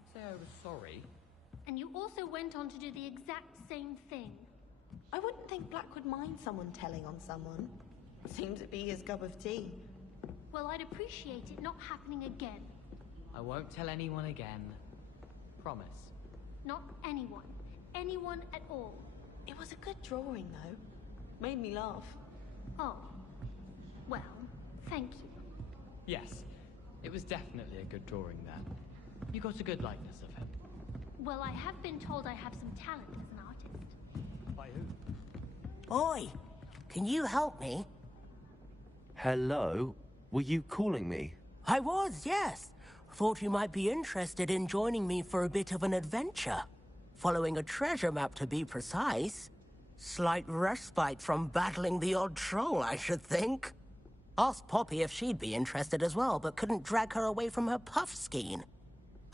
did say I was sorry. And you also went on to do the exact same thing. I wouldn't think Black would mind someone telling on someone. Seemed to be his cup of tea. Well, I'd appreciate it not happening again. I won't tell anyone again. Promise. Not anyone. Anyone at all. It was a good drawing, though. Made me laugh. Oh. Well, thank you. Yes, it was definitely a good drawing there. You got a good likeness of him. Well, I have been told I have some talent as an artist. By who? Oi! Can you help me? Hello? Were you calling me? I was, yes. Thought you might be interested in joining me for a bit of an adventure. Following a treasure map, to be precise. Slight respite from battling the odd troll, I should think. Asked Poppy if she'd be interested as well, but couldn't drag her away from her puff skein.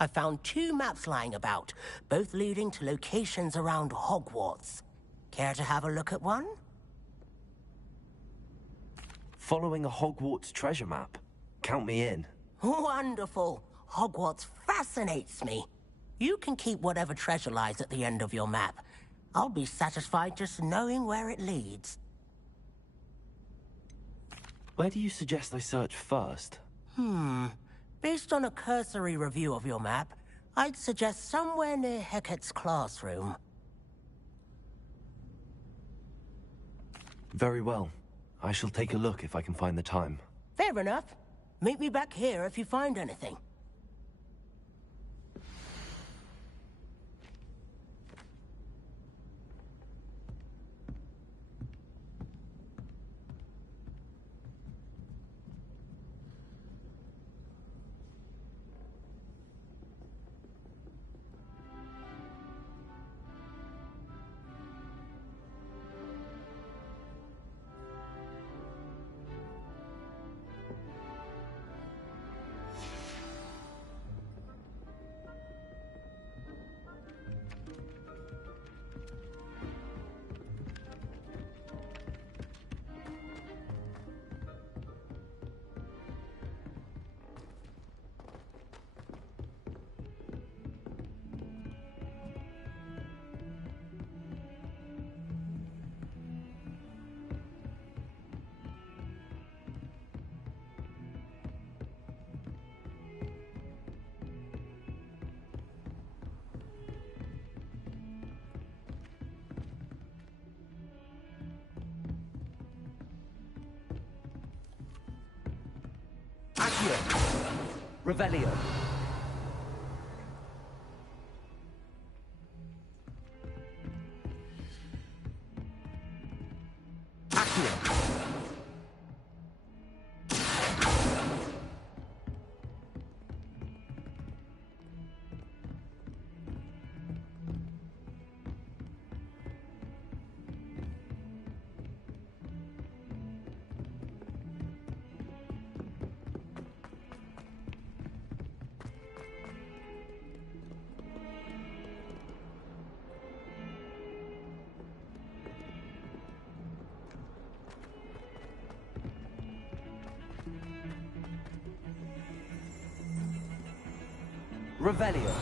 I found 2 maps lying about, both leading to locations around Hogwarts. Care to have a look at one? Following a Hogwarts treasure map? Count me in. Wonderful. Hogwarts fascinates me. You can keep whatever treasure lies at the end of your map. I'll be satisfied just knowing where it leads. Where do you suggest I search first? Based on a cursory review of your map, I'd suggest somewhere near Hecat's classroom. Very well. I shall take a look if I can find the time. Fair enough. Meet me back here if you find anything. Revelio. Revelio.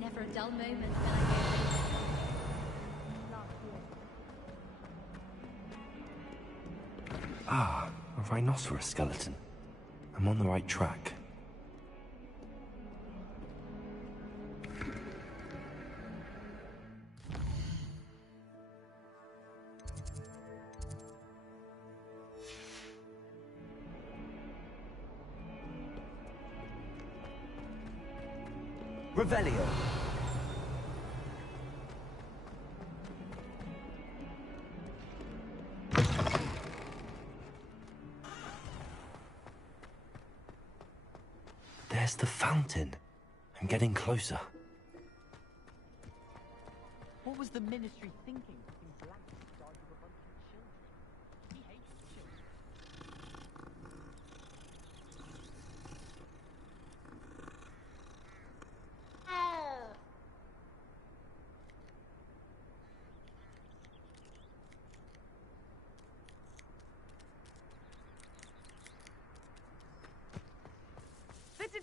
Never a dull moment when I go. Ah, a rhinoceros skeleton. I'm on the right track. Revelio. There's the fountain. I'm getting closer. What was the Ministry thinking? Putting Black in charge of a bunch of children? He hates children.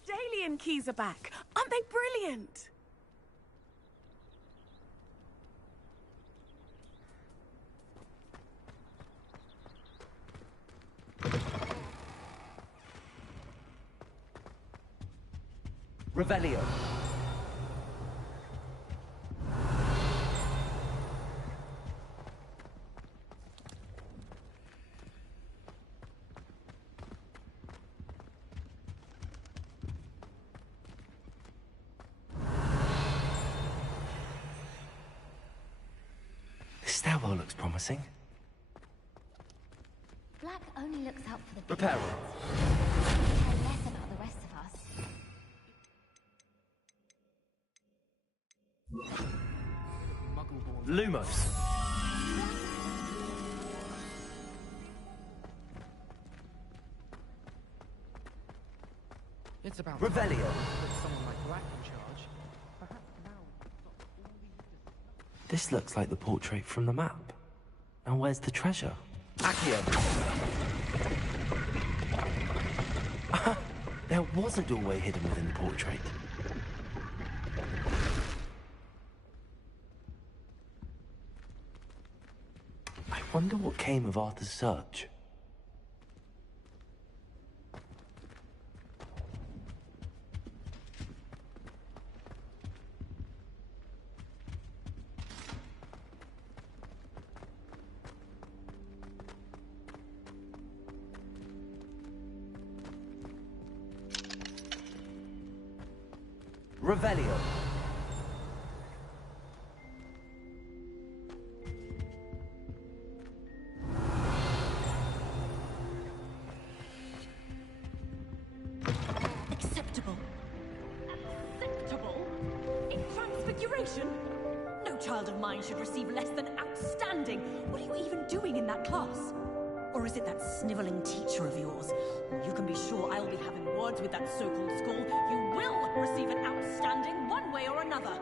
Dalian keys are back. Aren't they brilliant? Revelio. This stairwell looks promising. Black only looks out for the big Reparo. ones. Care less about the rest of us. Lumos. It's about Revelio. with someone like Black in charge. Perhaps now we've got all we need to... This looks like the portrait from the map. Now where's the treasure? Accio. There was a doorway hidden within the portrait. I wonder what came of Arthur's search. Revelio. Acceptable. Acceptable? In Transfiguration? No child of mine should receive less than outstanding. What are you even doing in that class? Or is it that sniveling teacher of yours? You can be sure I'll be having words with that so-called school. You will receive an outstanding one way or another.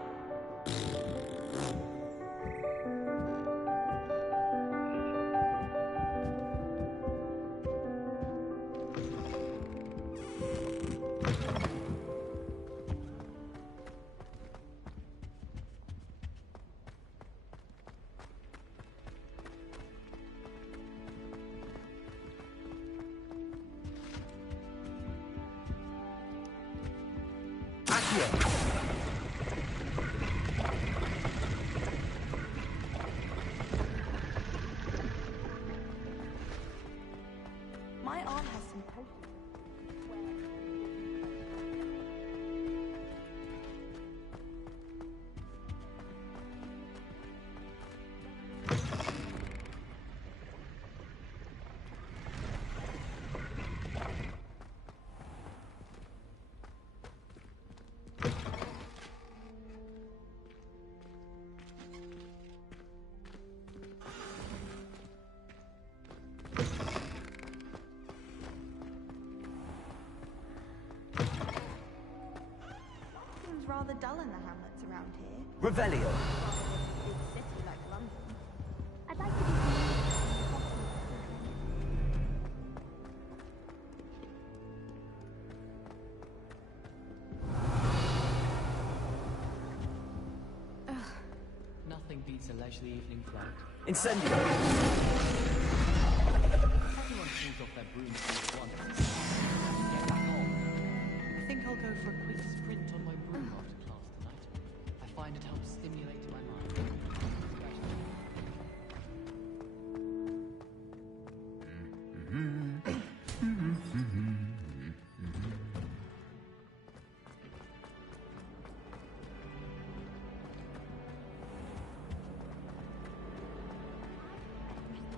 My aunt has some posters. Seems rather dull in the hamlets around here. Revelio. Big city like London. I'd like to do Nothing beats a leisurely evening flight. Incendio. Everyone pulls off their brooms at once. Get back on. I think I'll go for a quick sprint on my broom after class tonight. I find it helps stimulate my mind.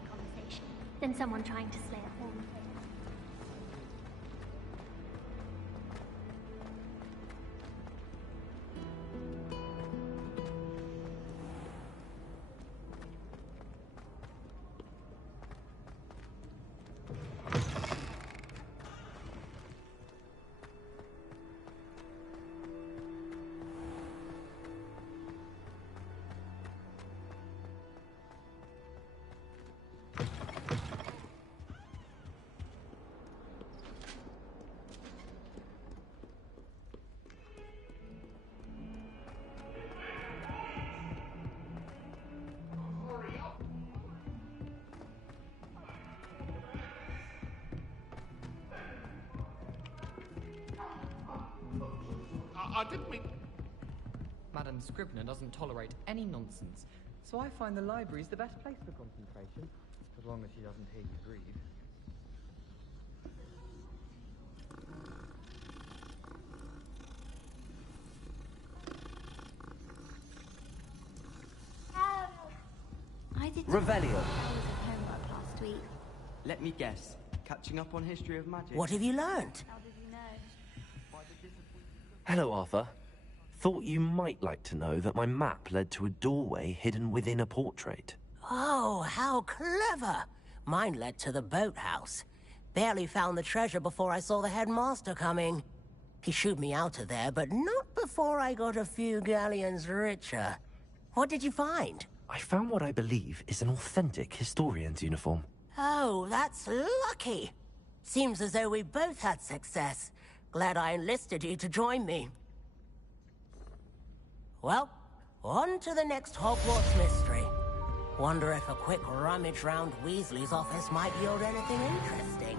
conversation than someone trying to slay a form. I didn't mean... Madam Scribner doesn't tolerate any nonsense, so I find the library's the best place for concentration, as long as she doesn't hear you breathe. I did Revelio. hours of homework last week. Let me guess. Catching up on history of magic. What have you learned? How did you know? Hello, Arthur. Thought you might like to know that my map led to a doorway hidden within a portrait. Oh, how clever! Mine led to the boathouse. Barely found the treasure before I saw the headmaster coming. He shooed me out of there, but not before I got a few galleons richer. What did you find? I found what I believe is an authentic historian's uniform. Oh, that's lucky. Seems as though we both had success. Glad I enlisted you to join me. Well, on to the next Hogwarts mystery. Wonder if a quick rummage round Weasley's office might yield anything interesting.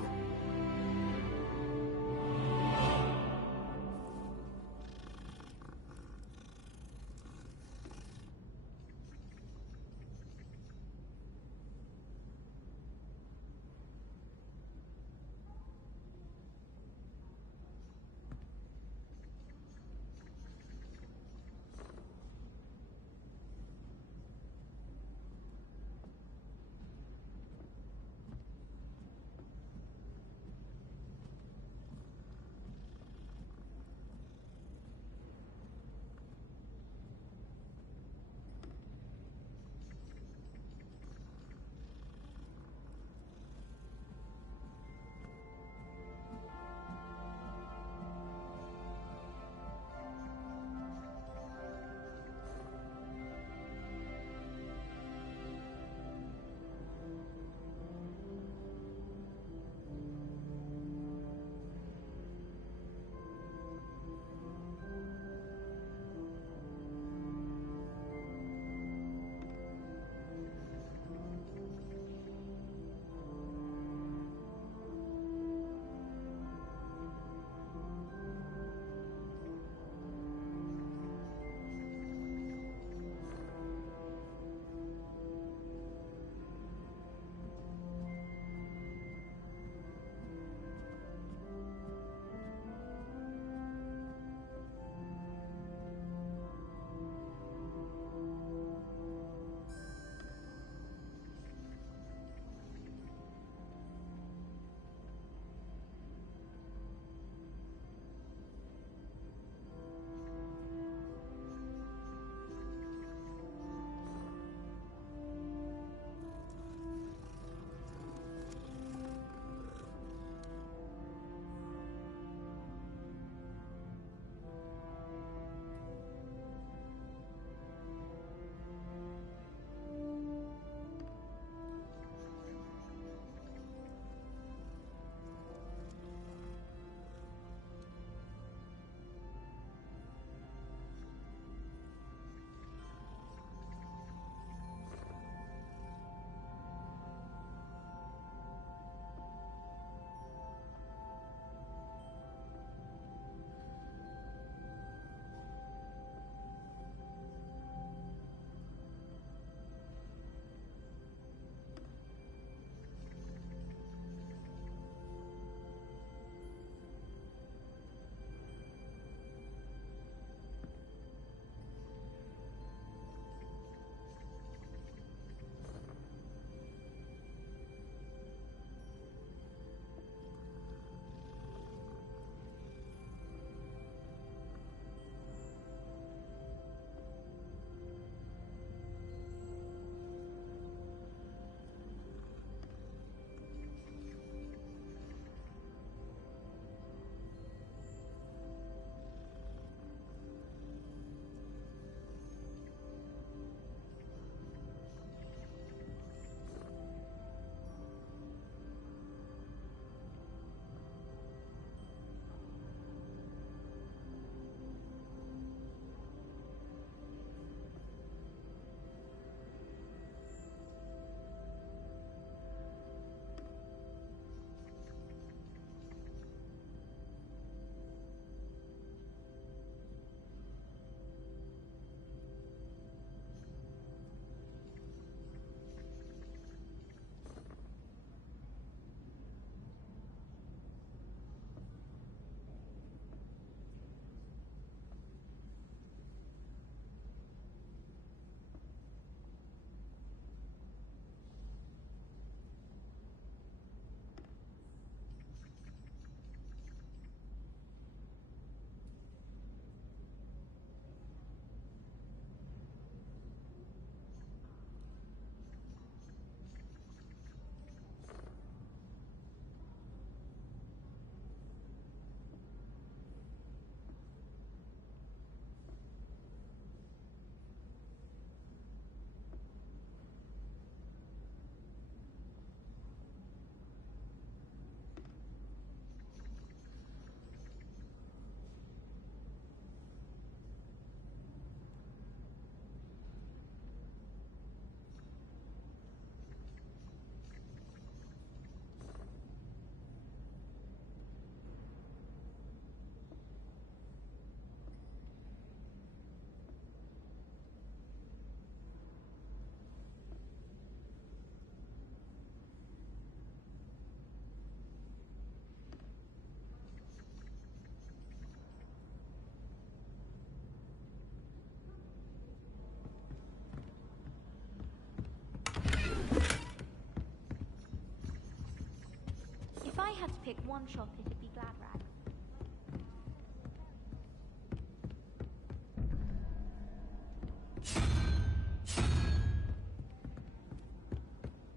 pick one shop, it'd be Glad Rags.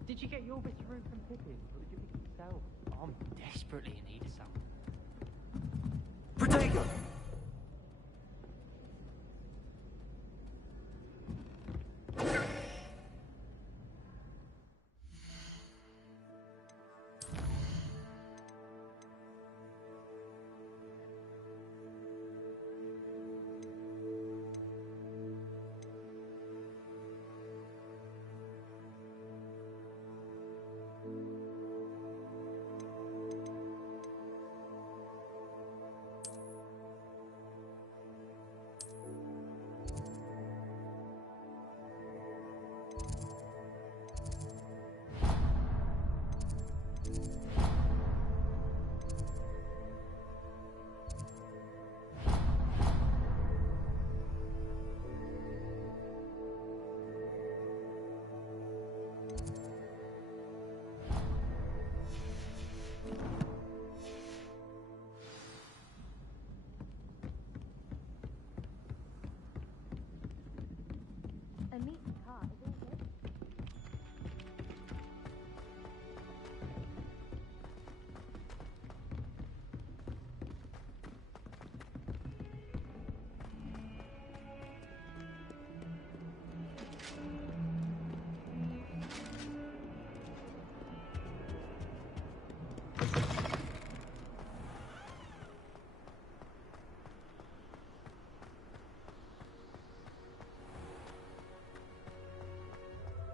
Did you get your bit of room from Pippin, or did you pick it yourself? I'm desperately in need of something. Protego! A meaty car is all good.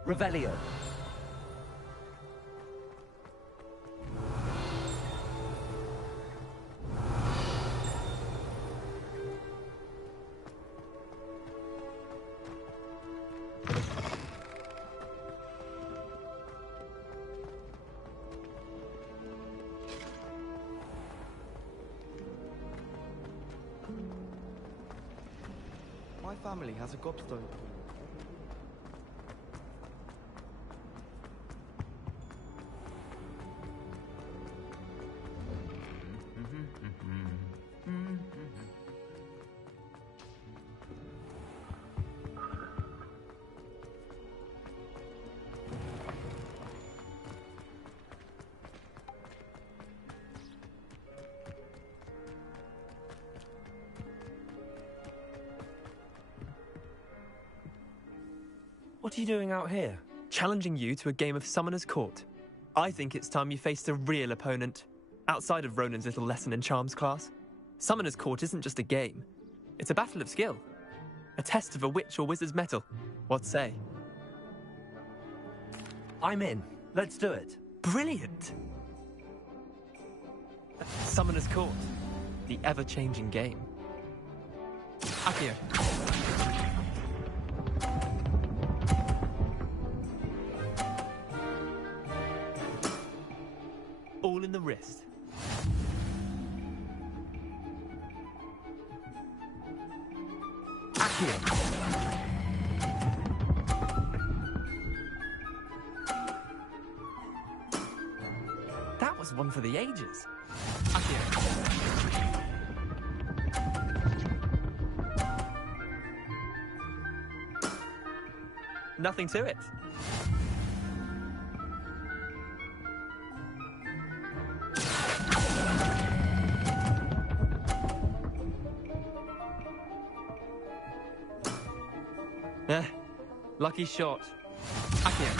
Revelio. My family has a gobstone. What are you doing out here? Challenging you to a game of Summoner's Court. I think it's time you faced a real opponent, outside of Ronan's little lesson in charms class. Summoner's Court isn't just a game. It's a battle of skill. A test of a witch or wizard's mettle. What say? I'm in. Let's do it. Brilliant! Summoner's Court. The ever-changing game. Accio. All in the wrist. Accio. That was one for the ages. Accio. Nothing to it. Lucky shot. Accio.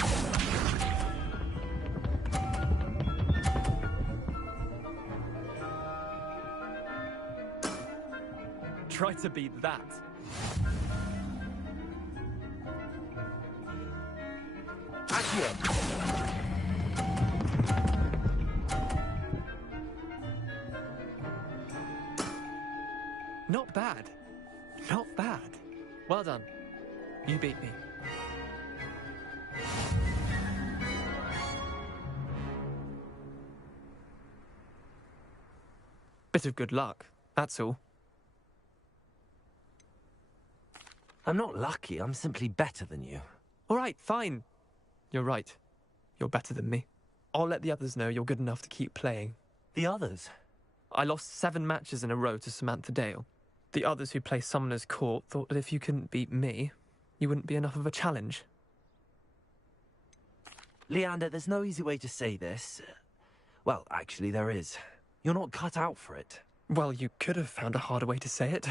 Try to beat that. Accio. Not bad. Not bad. Well done. You beat me. Bit of good luck, that's all. I'm not lucky, I'm simply better than you. All right, fine. You're right. You're better than me. I'll let the others know you're good enough to keep playing. The others? I lost 7 matches in a row to Samantha Dale. The others who play Summoner's Court thought that if you couldn't beat me, you wouldn't be enough of a challenge. Leander, there's no easy way to say this. Well, actually, there is. You're not cut out for it. Well, you could have found a harder way to say it.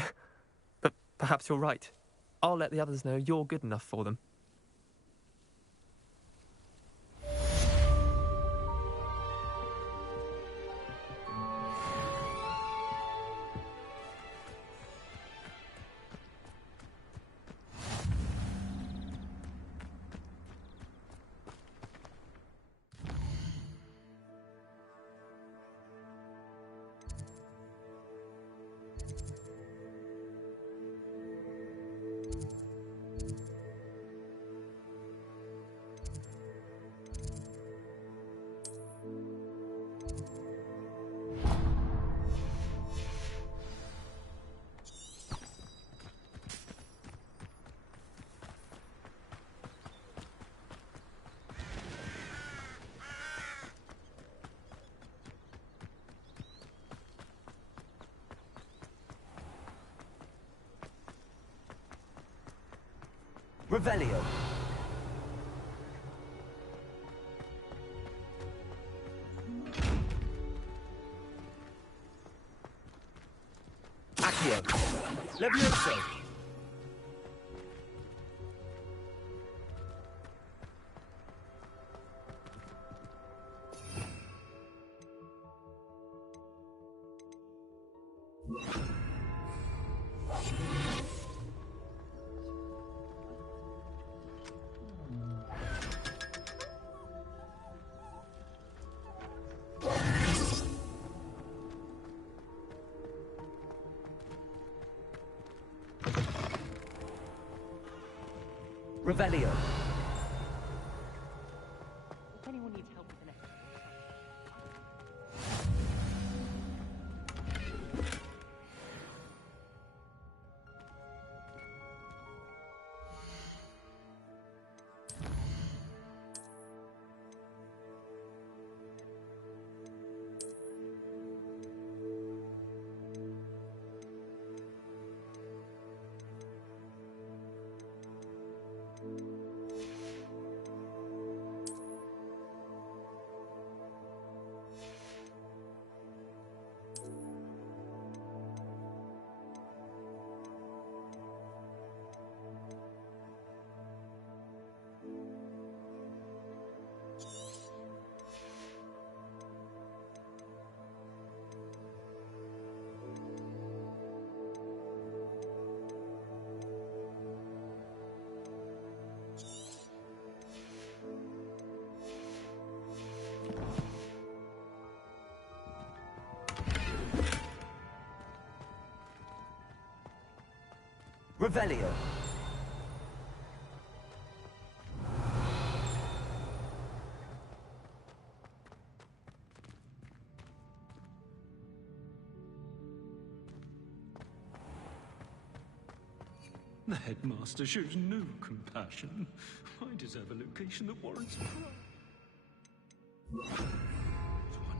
But perhaps you're right. I'll let the others know you're good enough for them. Revelio. Accio. Levioso. Revelio. If anyone needs help with the next Revelio. The headmaster shows no compassion. I deserve a location that warrants pride. One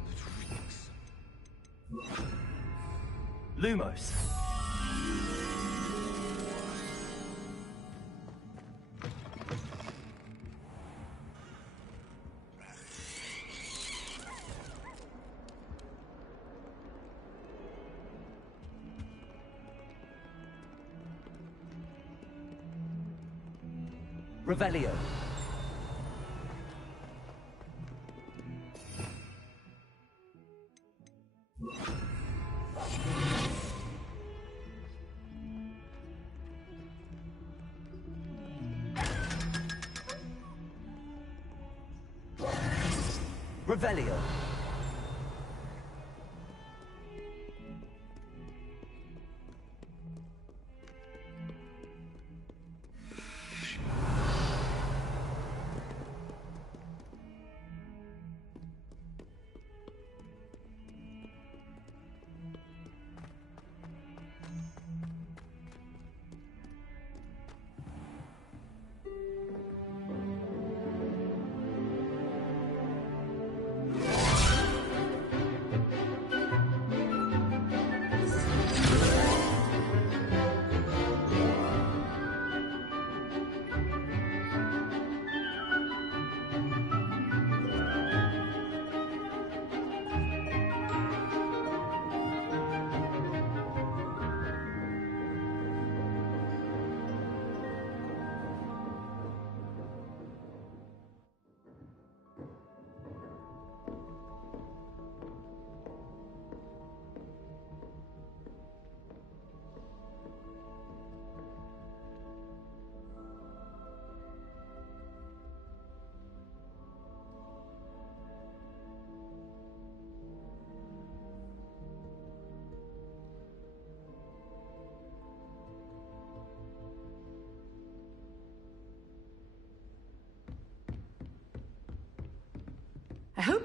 that reeks. Lumos. Revelio. Revelio.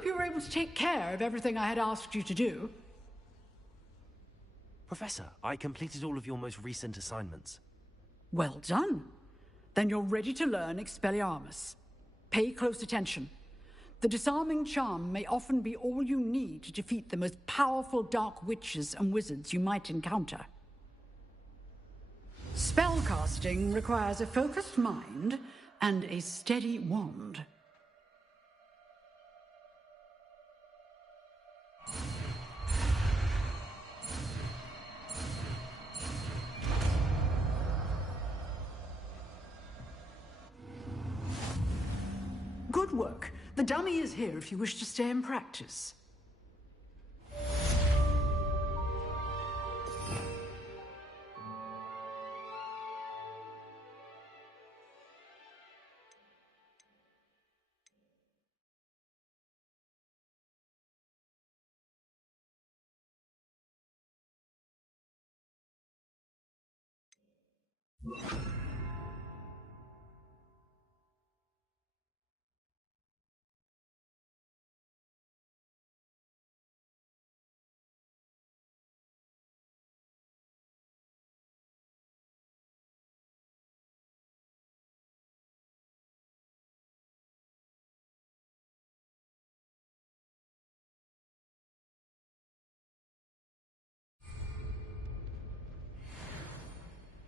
hope you were able to take care of everything I had asked you to do. Professor, I completed all of your most recent assignments. Well done. Then you're ready to learn Expelliarmus. Pay close attention. The disarming charm may often be all you need to defeat the most powerful dark witches and wizards you might encounter. Spellcasting requires a focused mind and a steady wand. Good work. The dummy is here if you wish to stay and practice.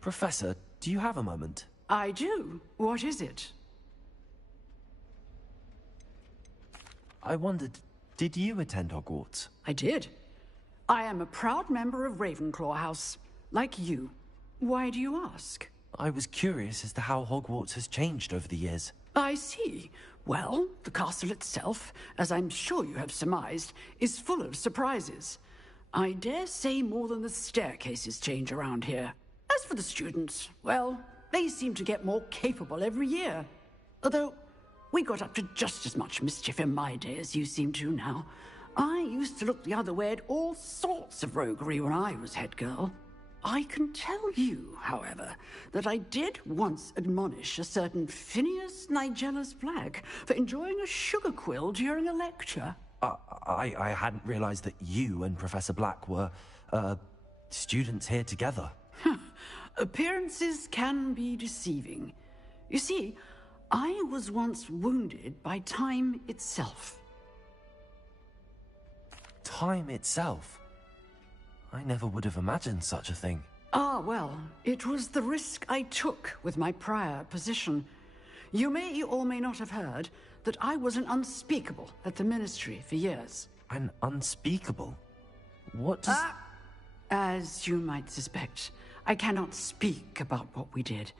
Professor, do you have a moment? I do. What is it? I wondered, did you attend Hogwarts? I did. I am a proud member of Ravenclaw House, like you. Why do you ask? I was curious as to how Hogwarts has changed over the years. I see. Well, the castle itself, as I'm sure you have surmised, is full of surprises. I dare say more than the staircases change around here. As for the students, well, they seem to get more capable every year. Although, we got up to just as much mischief in my day as you seem to now. I used to look the other way at all sorts of roguery when I was head girl. I can tell you, however, that I did once admonish a certain Phineas Nigellus Black for enjoying a sugar quill during a lecture. I hadn't realized that you and Professor Black were, students here together. Appearances can be deceiving. You see, I was once wounded by time itself. Time itself? I never would have imagined such a thing. Ah, well, it was the risk I took with my prior position. You may or may not have heard that I was an unspeakable at the Ministry for years. An unspeakable? What does... As you might suspect, I cannot speak about what we did.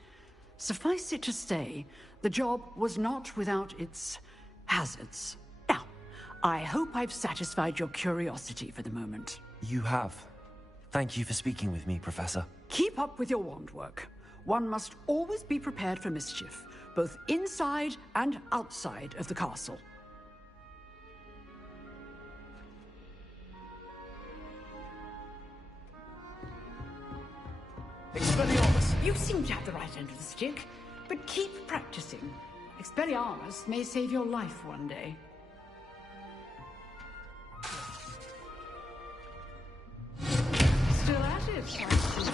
Suffice it to say, the job was not without its hazards. Now, I hope I've satisfied your curiosity for the moment. You have. Thank you for speaking with me, Professor. Keep up with your wand work. One must always be prepared for mischief, both inside and outside of the castle. Expelliarmus! You seem to have the right end of the stick, but keep practicing. Expelliarmus may save your life one day. Still at it, I see.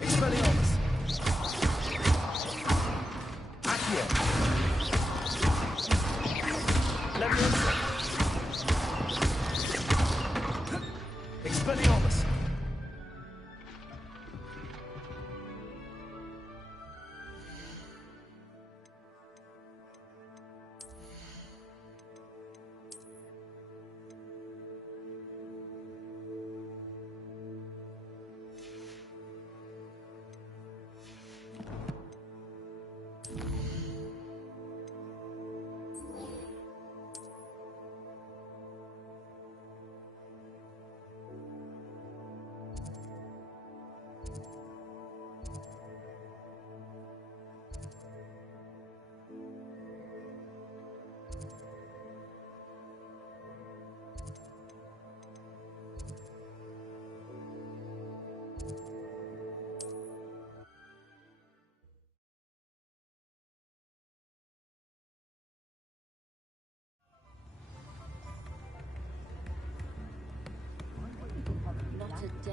Expelliarmus! Accio! Leviosa! Expelliarmus!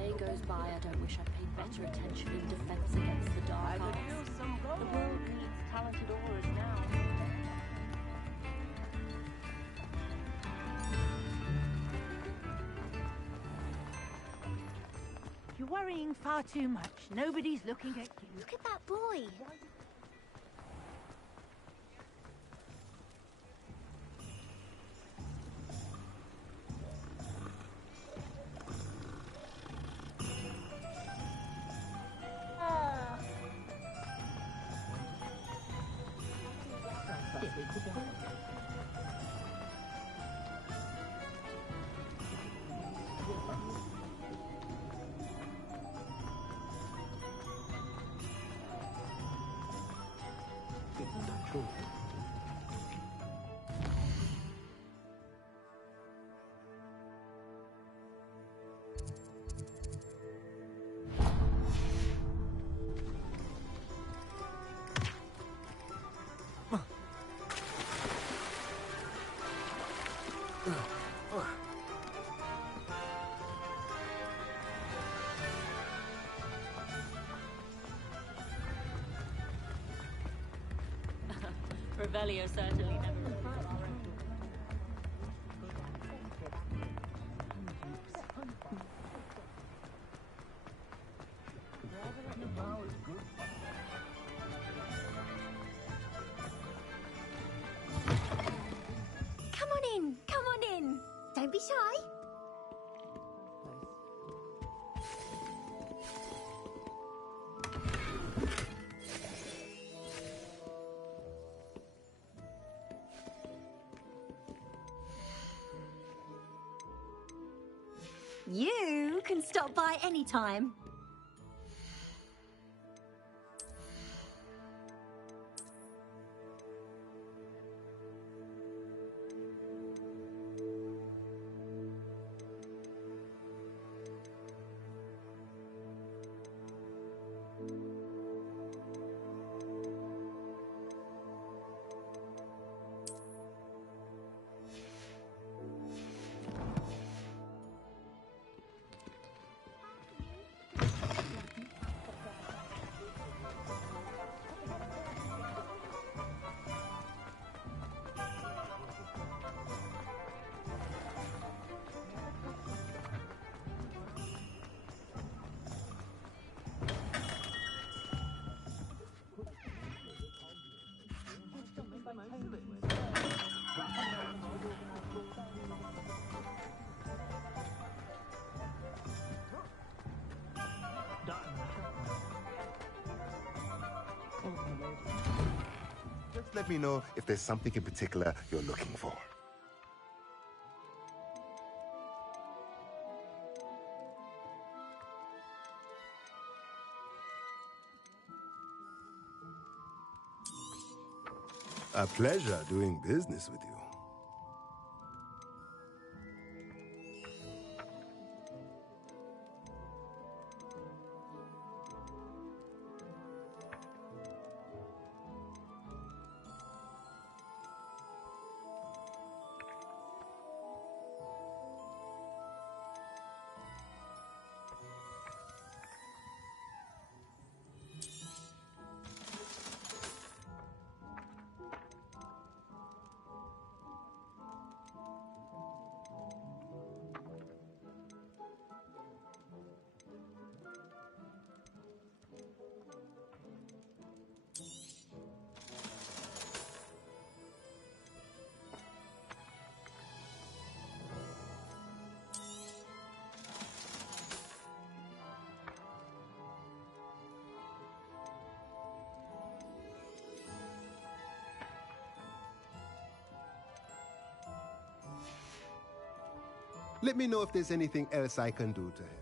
day goes by, I don't wish I'd paid better attention in defense against the dark arts. The world needs talented aurors now. You're worrying far too much. Nobody's looking at you. Look at that boy. Revelio certainly never replied. Come on in. Come on in. Don't be shy. You can stop by anytime. Just let me know if there's something in particular you're looking for. A pleasure doing business with you. Let me know if there's anything else I can do to help.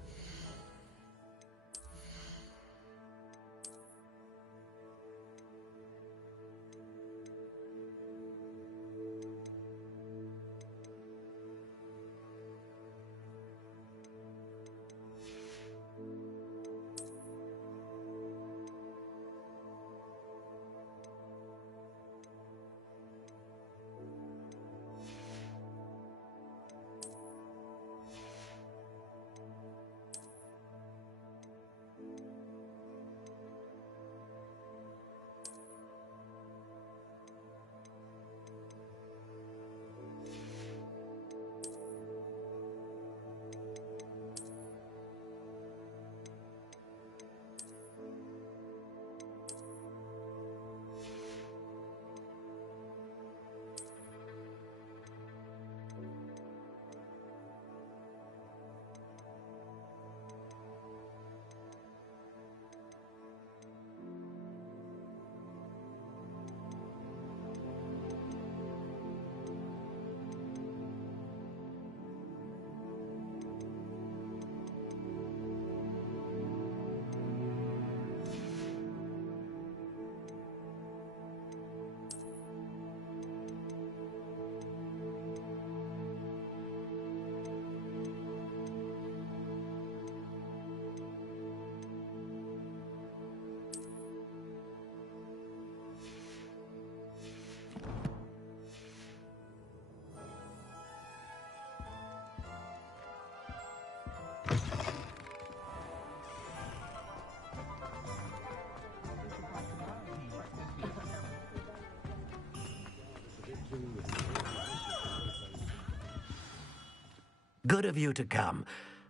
Good of you to come.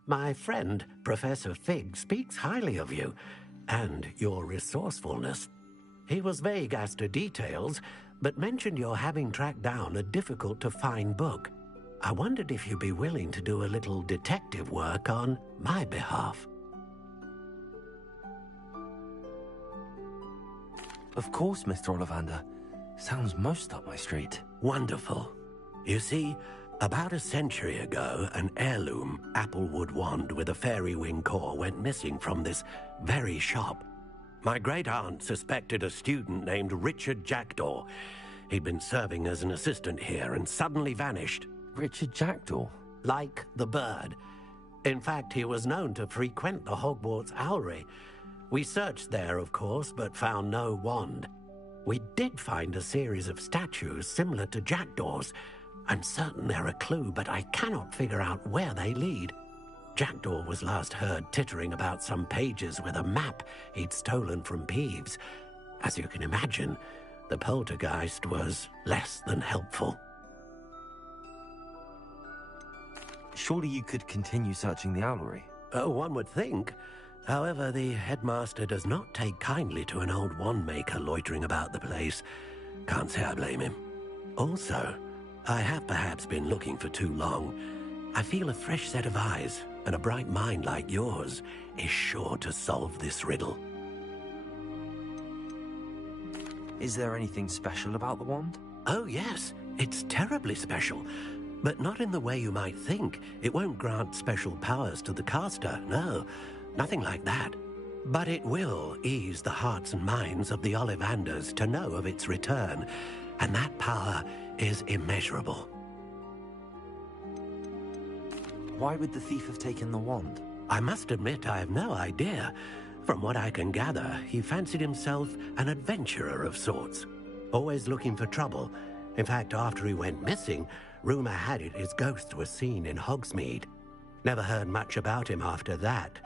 My friend, Professor Fig, speaks highly of you and your resourcefulness. He was vague as to details, but mentioned your having tracked down a difficult-to-find book. I wondered if you'd be willing to do a little detective work on my behalf. Of course, Mr. Ollivander. Sounds most up my street. Wonderful. You see, about a century ago, an heirloom applewood wand with a fairy wing core went missing from this very shop. My great-aunt suspected a student named Richard Jackdaw. He'd been serving as an assistant here and suddenly vanished. Richard Jackdaw? Like the bird. In fact, he was known to frequent the Hogwarts Owlery. We searched there, of course, but found no wand. We did find a series of statues similar to Jackdaw's. I'm certain they're a clue, but I cannot figure out where they lead. Jackdaw was last heard tittering about some pages with a map he'd stolen from Peeves. As you can imagine, the poltergeist was less than helpful. Surely you could continue searching the Owlery. One would think. However, the headmaster does not take kindly to an old wand-maker loitering about the place. Can't say I blame him. Also, I have perhaps been looking for too long. I feel a fresh set of eyes, and a bright mind like yours is sure to solve this riddle. Is there anything special about the wand? Oh, yes. It's terribly special. But not in the way you might think. It won't grant special powers to the caster, no. Nothing like that. But it will ease the hearts and minds of the Ollivanders to know of its return, and that power is immeasurable. Why would the thief have taken the wand? I must admit I have no idea. From what I can gather, he fancied himself an adventurer of sorts, always looking for trouble. In fact, after he went missing, rumor had it his ghost was seen in Hogsmeade. Never heard much about him after that,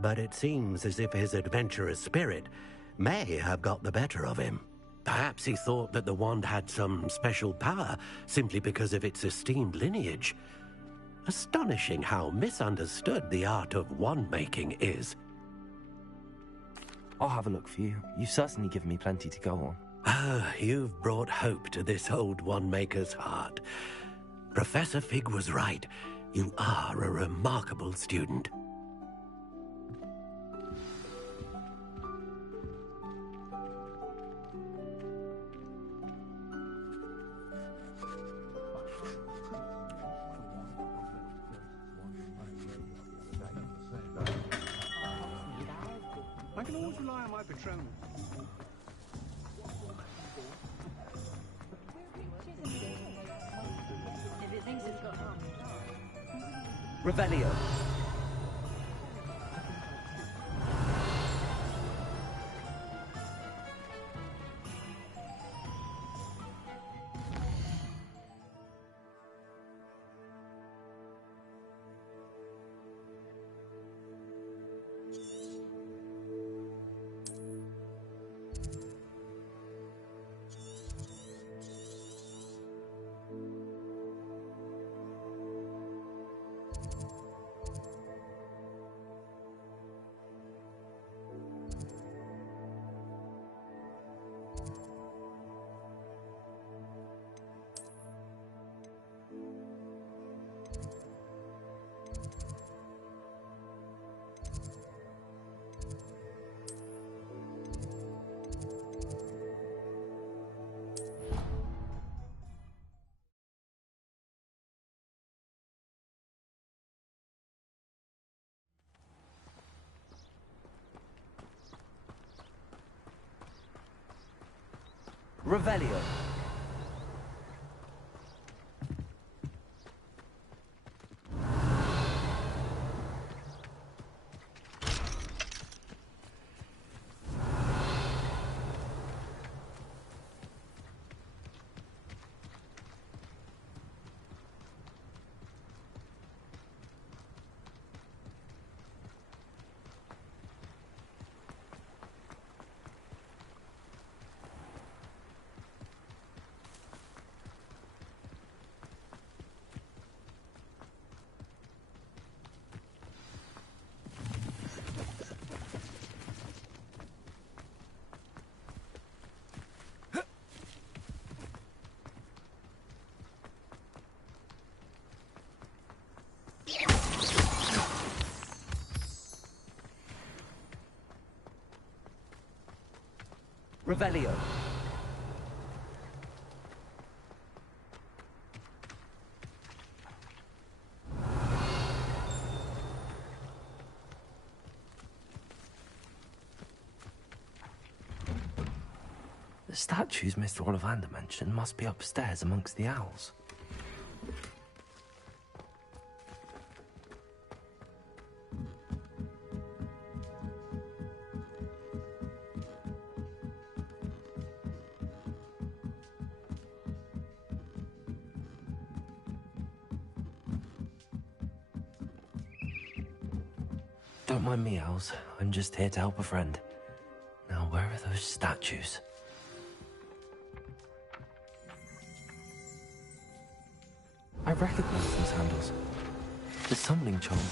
but it seems as if his adventurous spirit may have got the better of him. Perhaps he thought that the wand had some special power simply because of its esteemed lineage. Astonishing how misunderstood the art of wand-making is. I'll have a look for you. You've certainly given me plenty to go on. Ah, you've brought hope to this old wand-maker's heart. Professor Fig was right. You are a remarkable student. I can always rely on my Patron. If it thinks it's got harm. Revelio. Revelio. Revelio. The statues Mr. Ollivander mentioned must be upstairs amongst the owls. Don't mind me, owls. I'm just here to help a friend. Now, where are those statues? I recognize those handles. The summoning charms.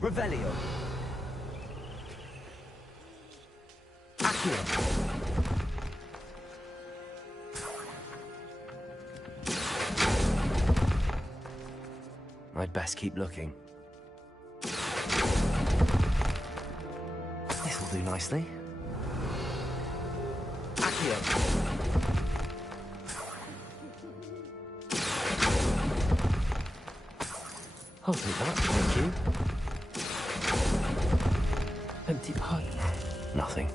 Revelio. Accio. I'd best keep looking. This'll do nicely. Accio. I'll take that, thank you. Empty pipe. Nothing.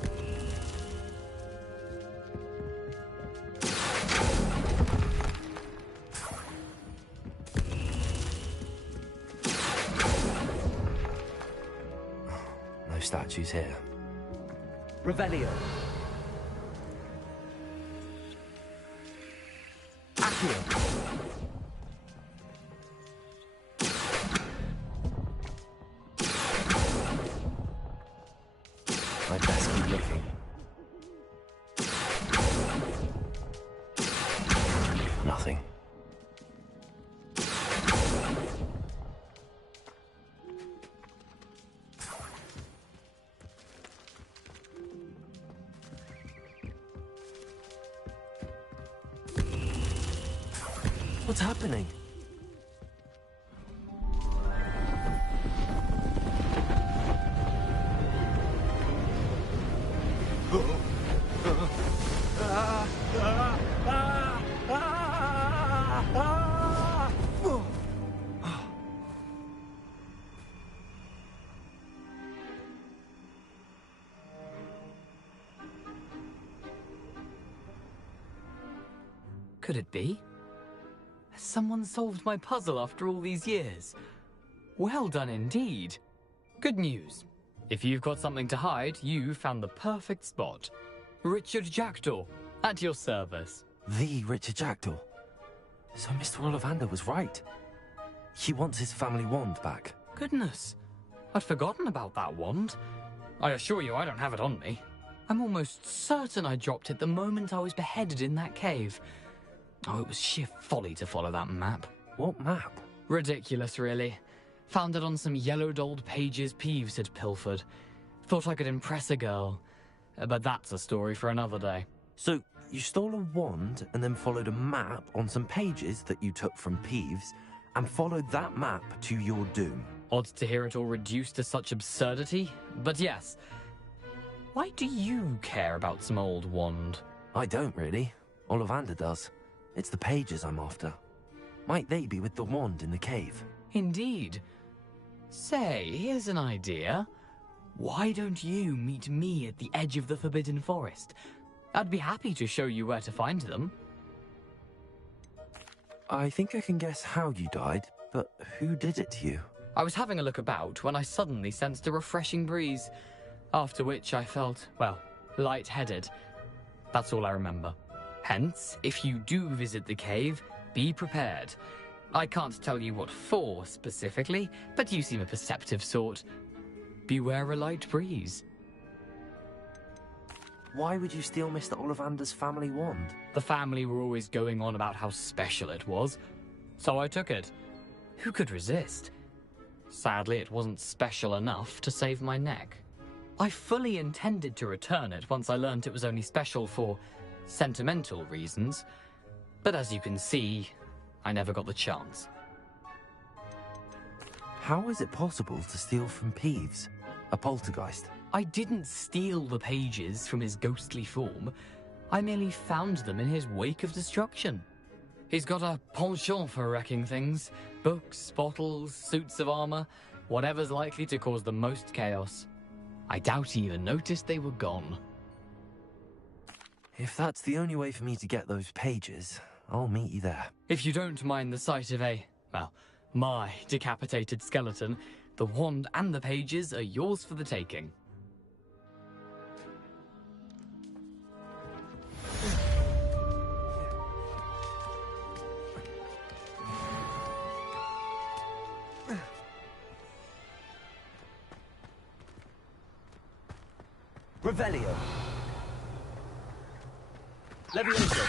No statues here. Revelio. Accio. I'd best keep looking. Nothing. What's happening? Could it be? Has someone solved my puzzle after all these years? Well done indeed. Good news. If you've got something to hide, you found the perfect spot. Richard Jackdaw, at your service. The Richard Jackdaw. So Mr. Ollivander was right. He wants his family wand back. Goodness, I'd forgotten about that wand. I assure you I don't have it on me. I'm almost certain I dropped it the moment I was beheaded in that cave. Oh, it was sheer folly to follow that map. What map? Ridiculous, really. Found it on some yellowed old pages Peeves had pilfered. Thought I could impress a girl. But that's a story for another day. So, you stole a wand and then followed a map on some pages that you took from Peeves and followed that map to your doom. Odd to hear it all reduced to such absurdity, but yes. Why do you care about some old wand? I don't, really. Ollivander does. It's the pages I'm after. Might they be with the wand in the cave? Indeed. Say, here's an idea. Why don't you meet me at the edge of the Forbidden Forest? I'd be happy to show you where to find them. I think I can guess how you died, but who did it to you? I was having a look about when I suddenly sensed a refreshing breeze, after which I felt, well, lightheaded. That's all I remember. Hence, if you do visit the cave, be prepared. I can't tell you what for specifically, but you seem a perceptive sort. Beware a light breeze. Why would you steal Mr. Ollivander's family wand? The family were always going on about how special it was, so I took it. Who could resist? Sadly, it wasn't special enough to save my neck. I fully intended to return it once I learned it was only special for sentimental reasons. But as you can see, I never got the chance. How is it possible to steal from Peeves, a poltergeist? I didn't steal the pages from his ghostly form. I merely found them in his wake of destruction. He's got a penchant for wrecking things. Books, bottles, suits of armor, whatever's likely to cause the most chaos. I doubt he even noticed they were gone. If that's the only way for me to get those pages, I'll meet you there. If you don't mind the sight of my decapitated skeleton, the wand and the pages are yours for the taking. Revelio. Levioso.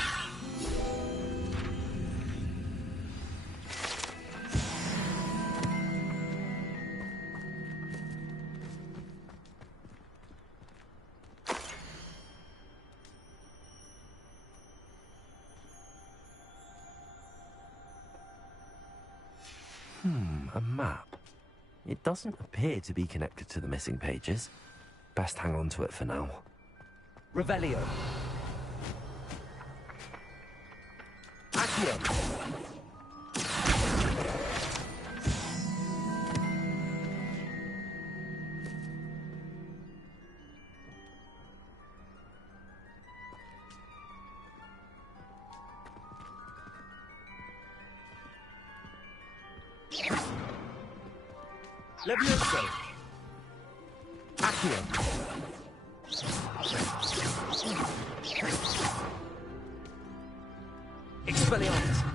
A map. It doesn't appear to be connected to the missing pages. Best hang on to it for now. Revelio. Accio. Levioso. Accio. Expelliarmus.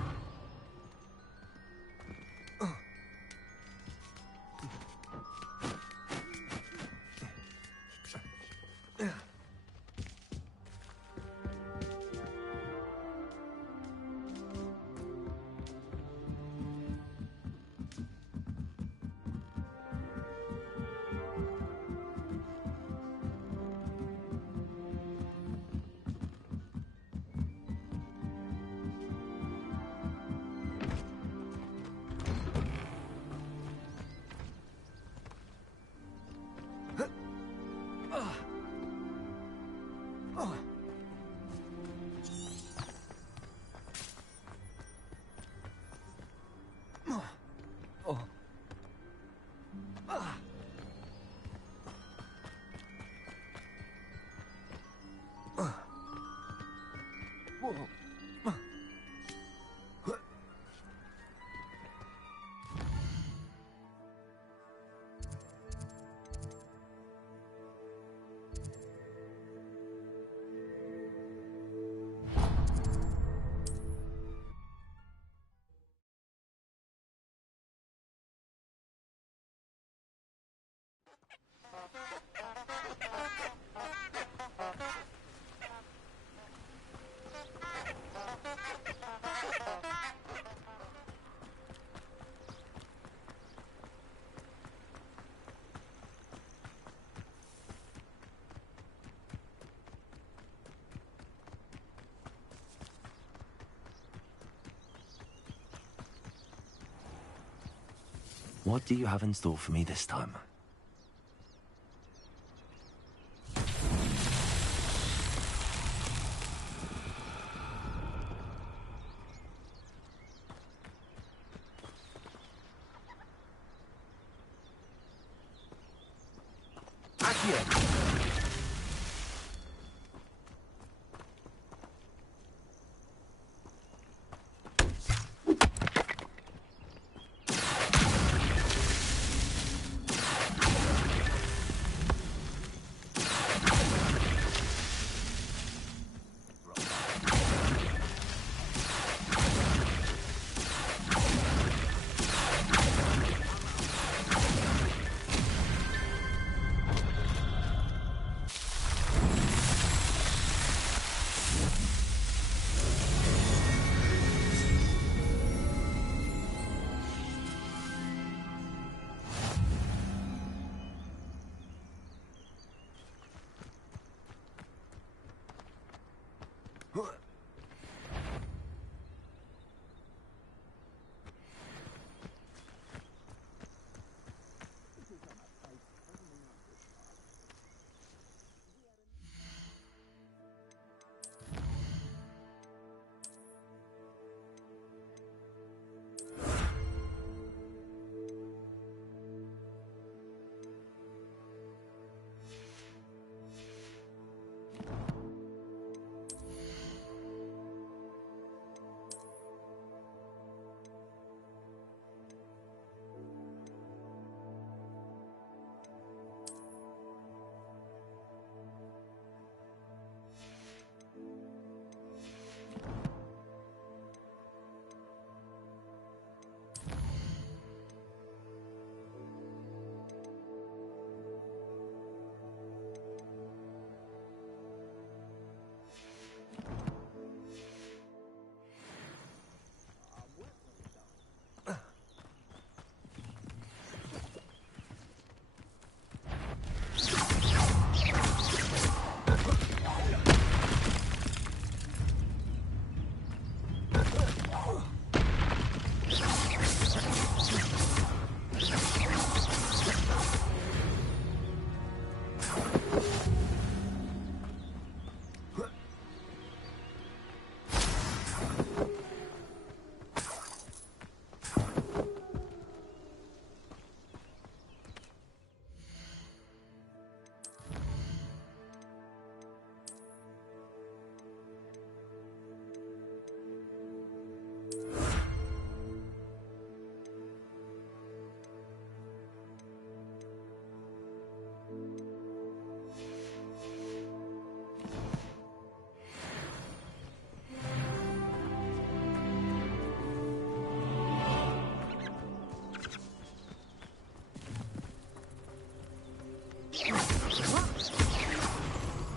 What do you have in store for me this time?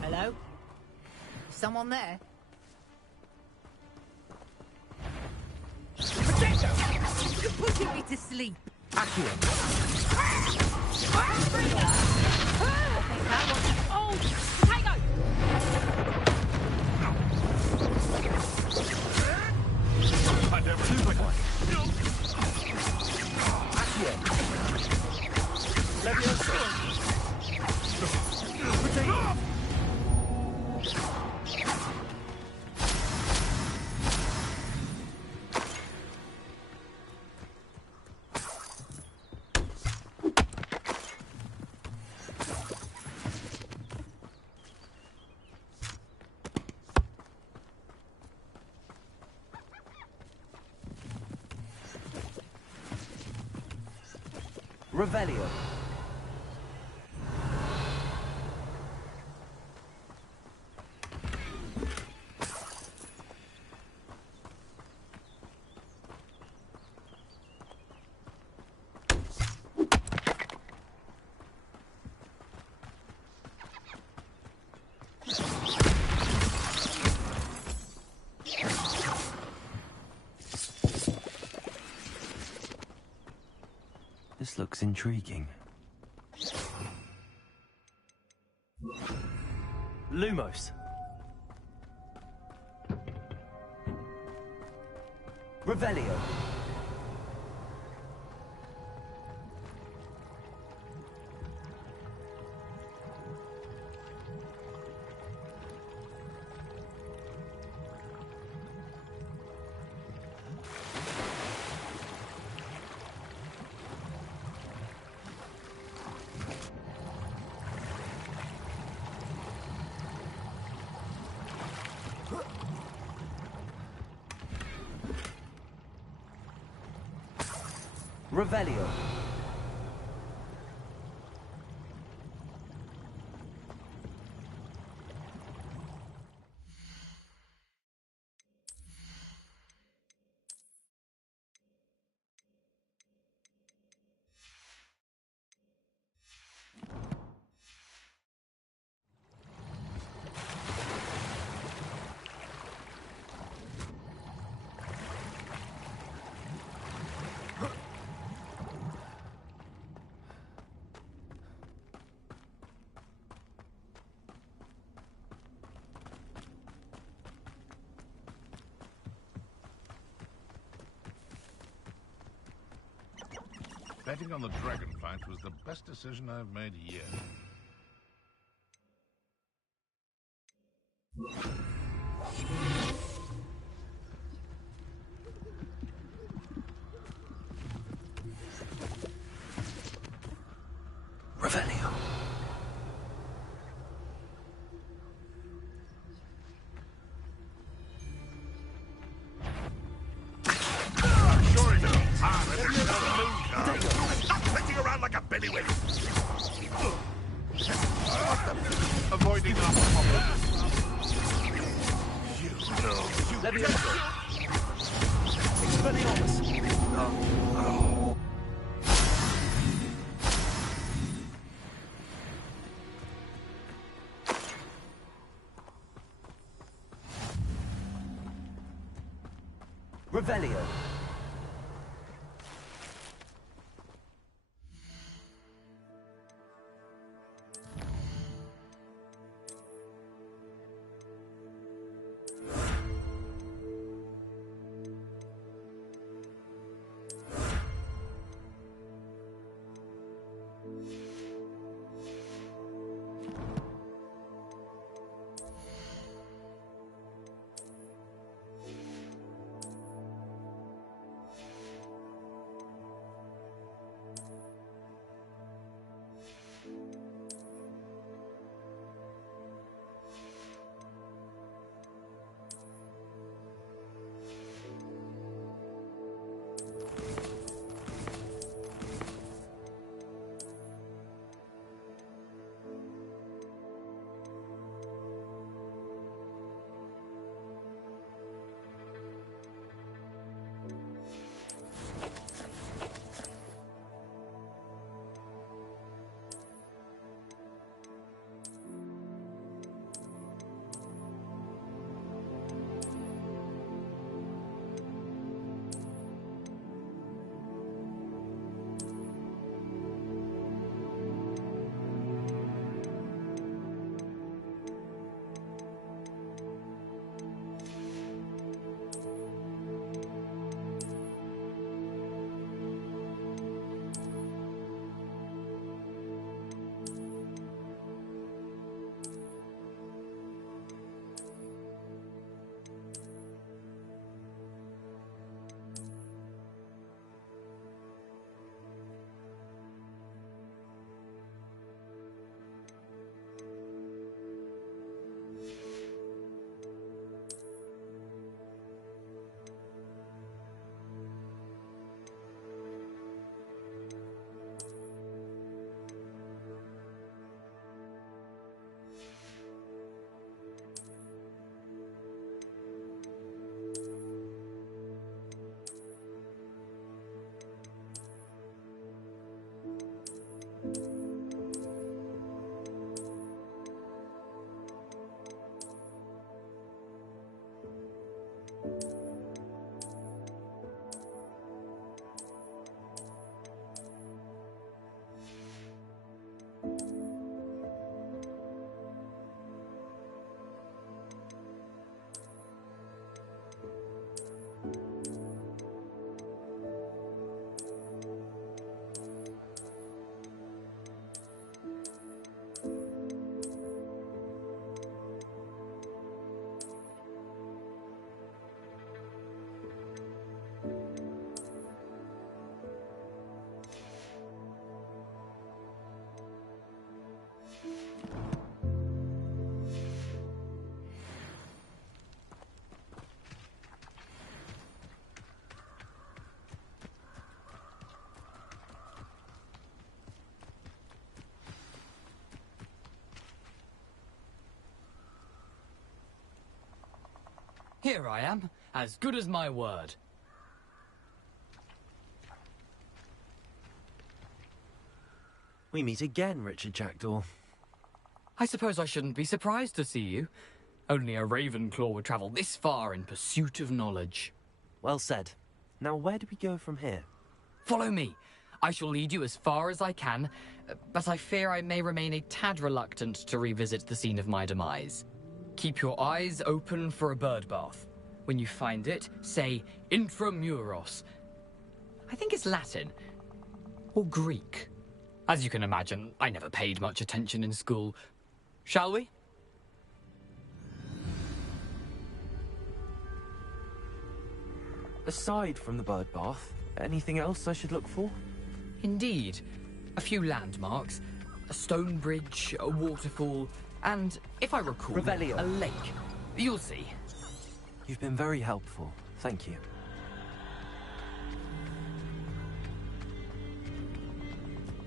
Hello? Someone there? Potato! You're putting me to sleep. Accio. Oh, potato! I never knew it. Accio. Levioso. Potato. Revelio. This looks intriguing. Lumos. Revelio. Revelio. Betting on the dragon fight was the best decision I've made yet. Revelio. Stop flitting around like a billywig! Avoiding our problems. You know. Levioso. Expelliarmus. Revelio. Here I am, as good as my word. We meet again, Richard Jackdaw. I suppose I shouldn't be surprised to see you. Only a Ravenclaw would travel this far in pursuit of knowledge. Well said. Now where do we go from here? Follow me. I shall lead you as far as I can, but I fear I may remain a tad reluctant to revisit the scene of my demise. Keep your eyes open for a bird bath. When you find it, say intramuros. I think it's Latin. Or Greek. As you can imagine, I never paid much attention in school. Shall we? Aside from the bird bath, anything else I should look for? Indeed. A few landmarks, a stone bridge, a waterfall, and, if I recall, Revelio. a lake. You'll see. You've been very helpful. Thank you.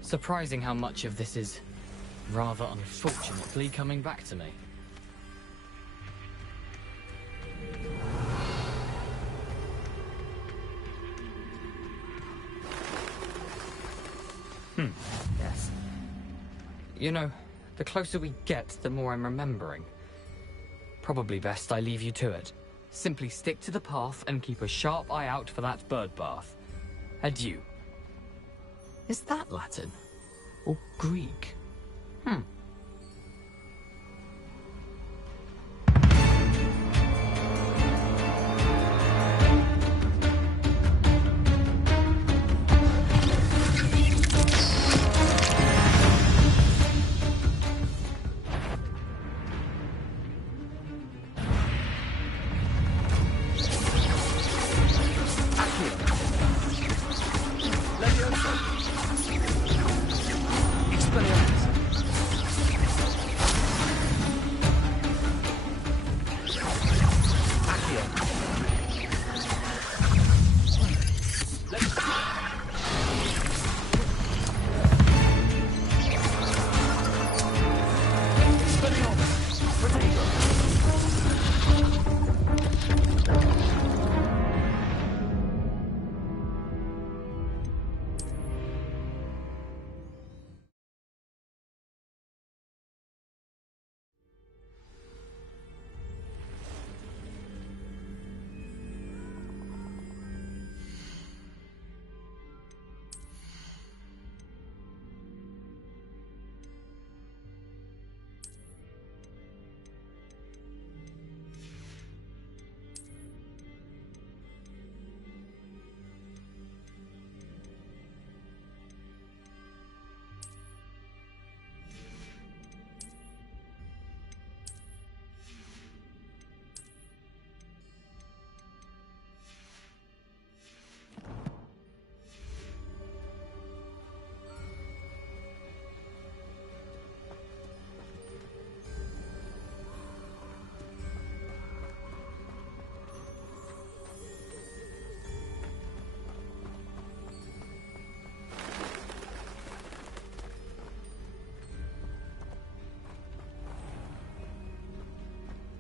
Surprising how much of this is, rather unfortunately, coming back to me. Yes. You know, the closer we get, the more I'm remembering. Probably best I leave you to it. Simply stick to the path and keep a sharp eye out for that bird bath. Adieu. Is that Latin? Or Greek?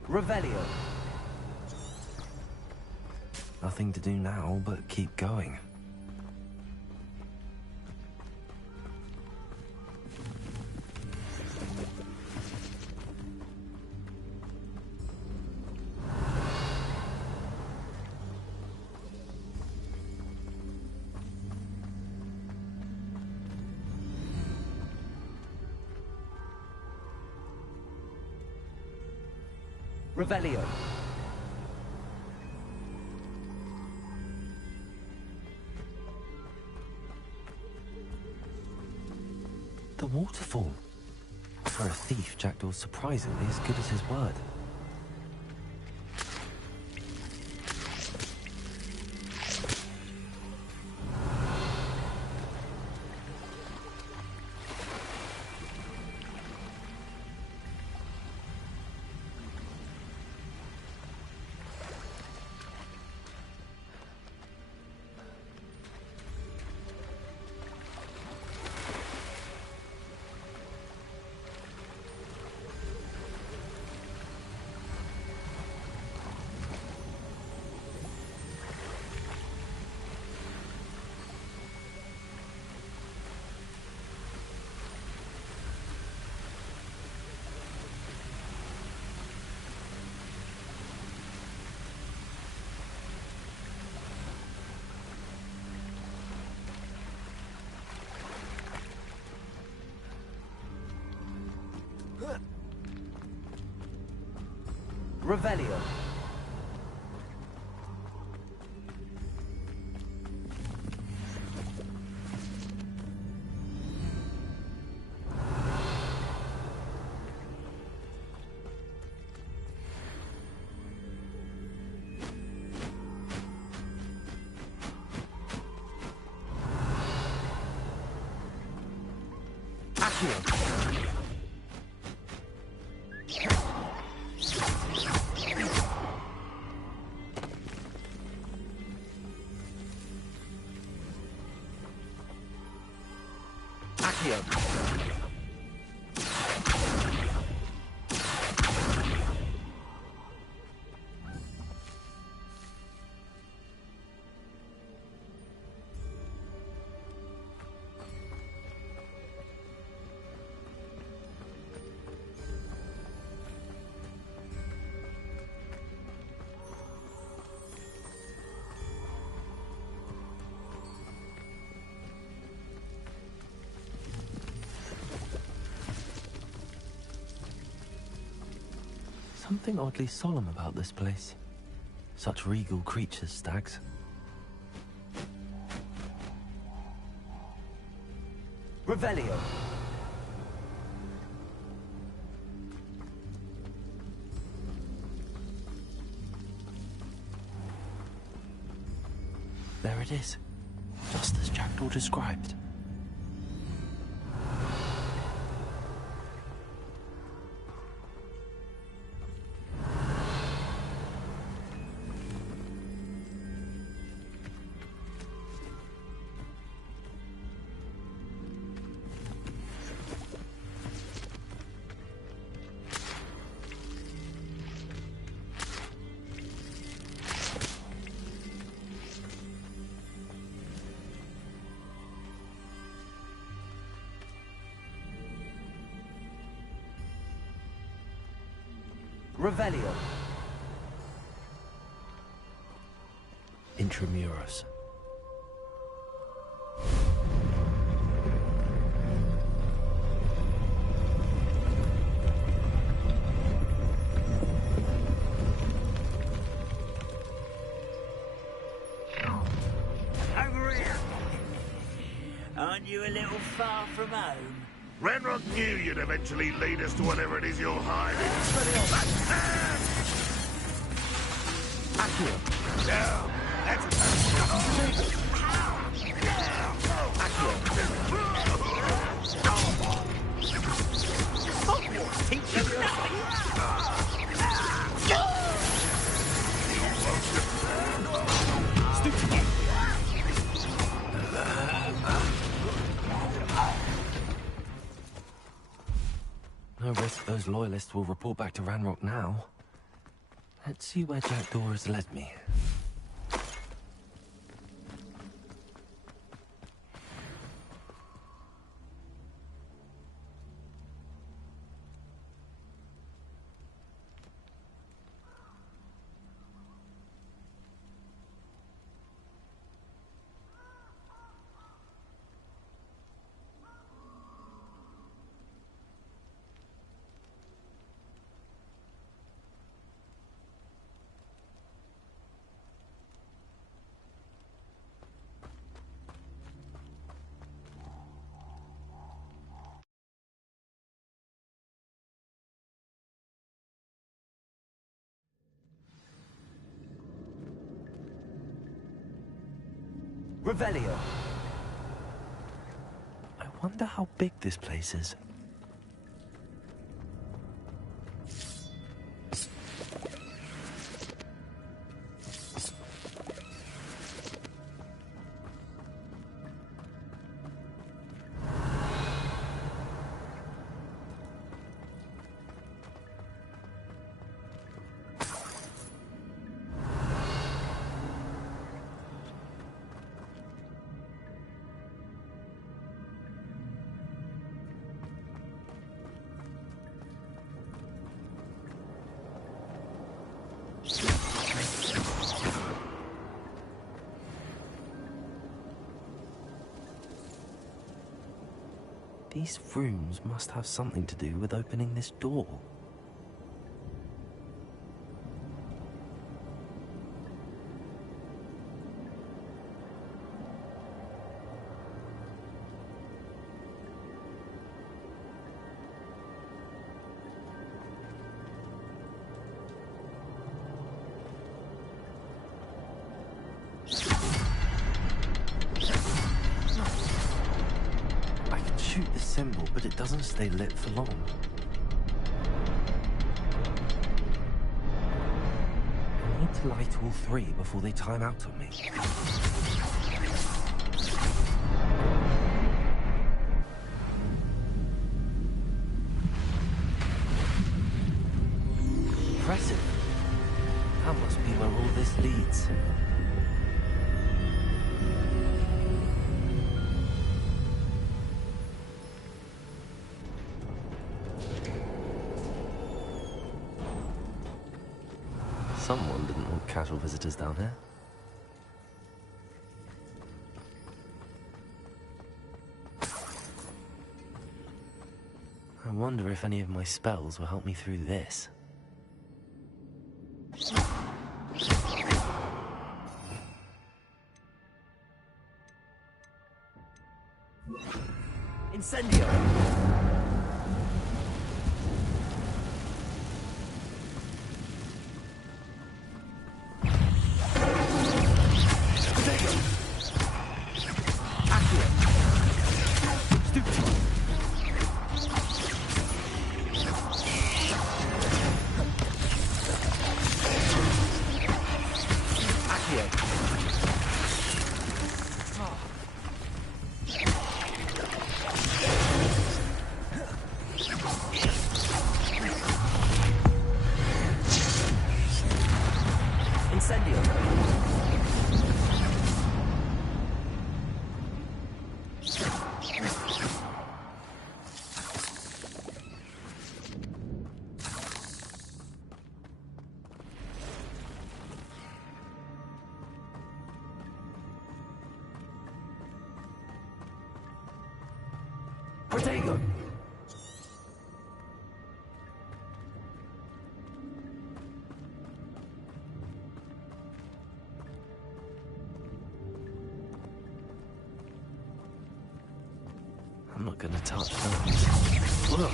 Revelio. Nothing to do now but keep going. Revelio. The waterfall. For a thief, Jackdaw's surprisingly as good as his word. Revelio. Something oddly solemn about this place. Such regal creatures, stags. Revelio. There it is. Just as Jackdaw described. Revelio. Intramuros. Over here. Aren't you a little far from home? Ranrock knew you'd eventually lead us to whatever it is you're hiding. Now, that's No risk those loyalists will report back to Ranrock now. Let's see where Jackdaw has led me. Revelio. I wonder how big this place is. These rooms must have something to do with opening this door. shoot the symbol, but it doesn't stay lit for long. I need to light all three before they time out on me. Impressive. That must be where all this leads. Someone didn't want casual visitors down here. I wonder if any of my spells will help me through this. Incendio! Protego! I'm not gonna touch those. Whoa.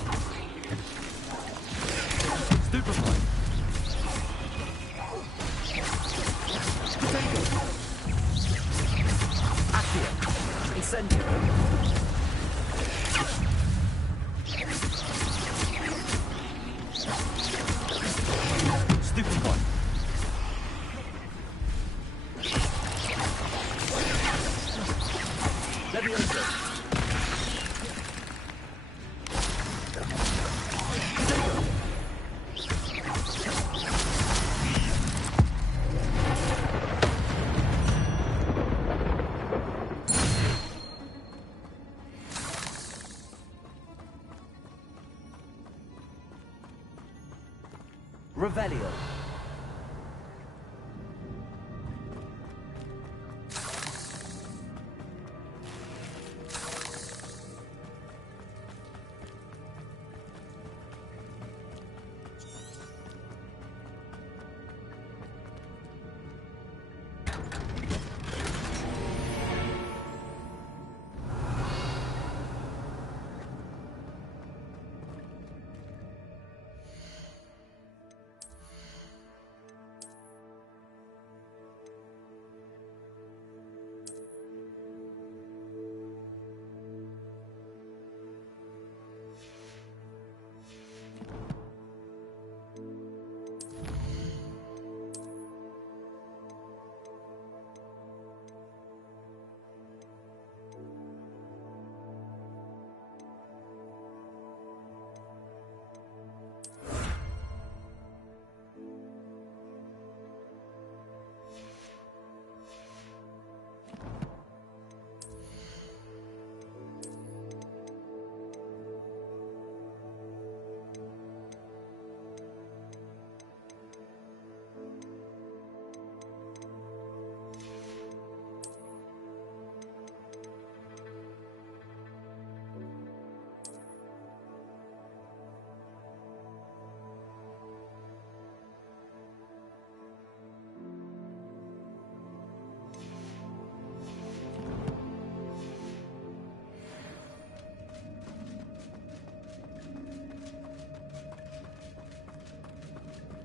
Stupefy! Protego! Accio! Incendio! Stupefy! Levioso! Revelio.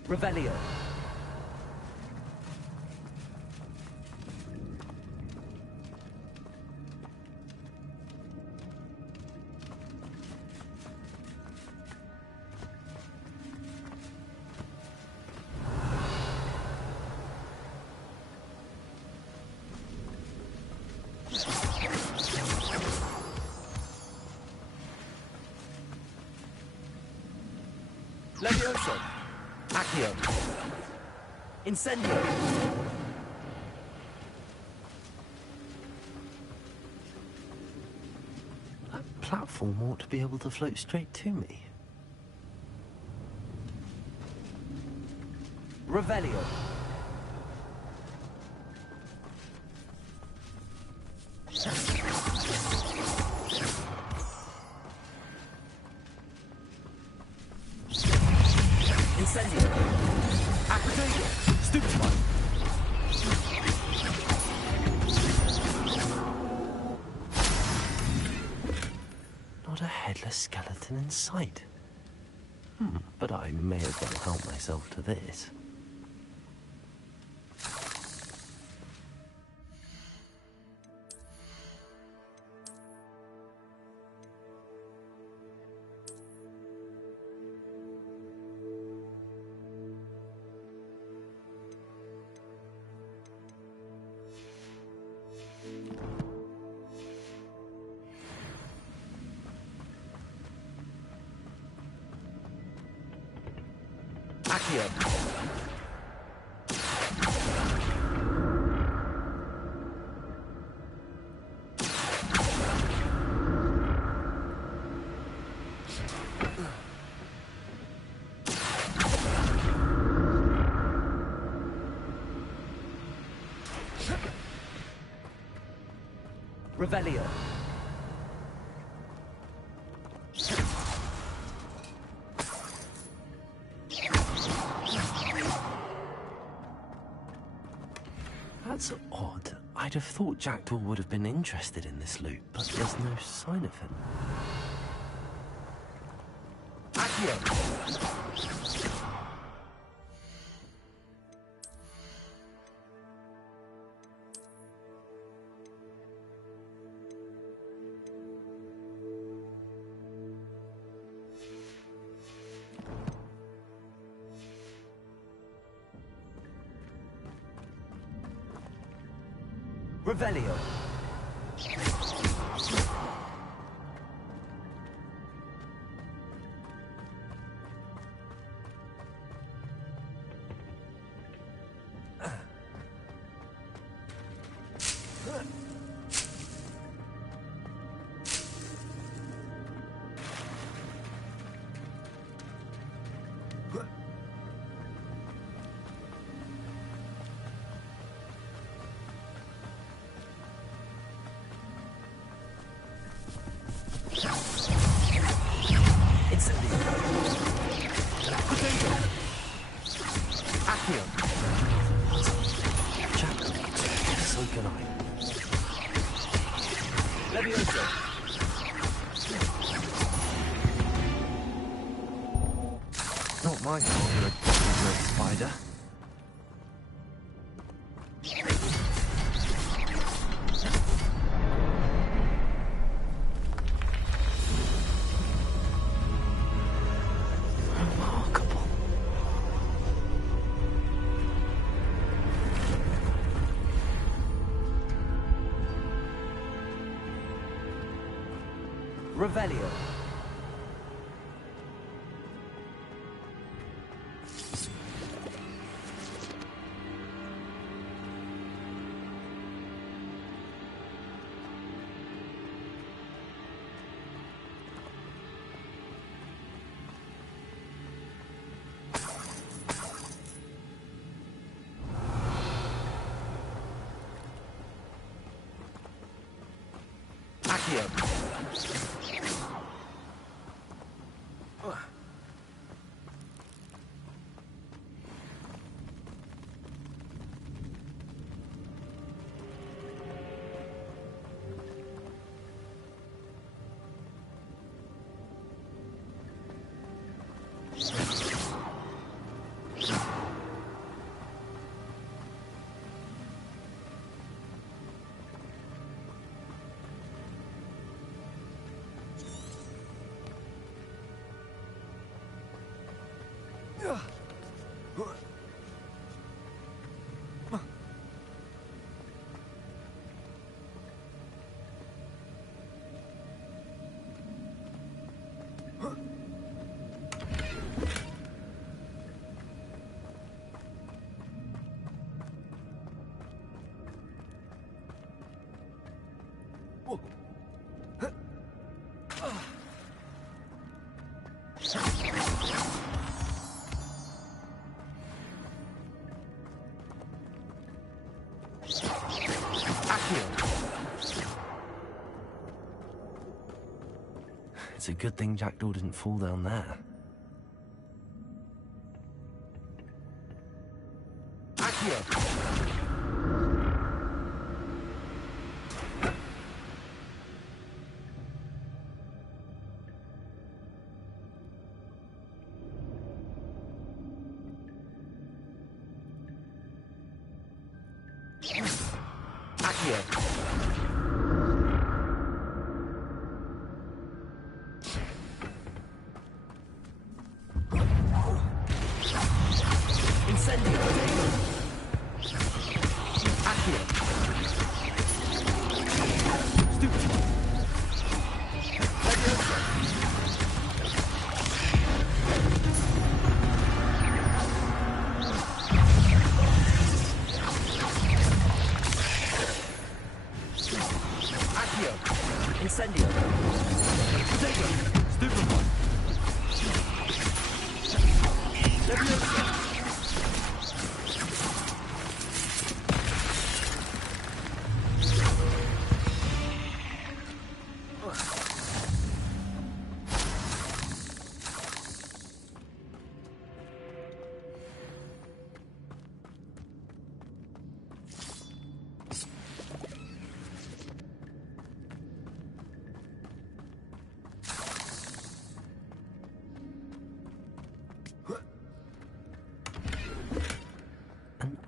Revelio. Levioso. Accio. Incendio. That platform ought to be able to float straight to me. Revelio. Incendio. Acquitago. Stupefy. Not a headless skeleton in sight. But I may as well help myself to this. Accio. Revelio. That's odd. I'd have thought Jackdaw would have been interested in this loot, but there's no sign of him. Accio. Revelio. So can I. Levioso. Not my fault you're a red spider. Remarkable. Revelio. Accio. It's a good thing Jackdaw didn't fall down there. Accio!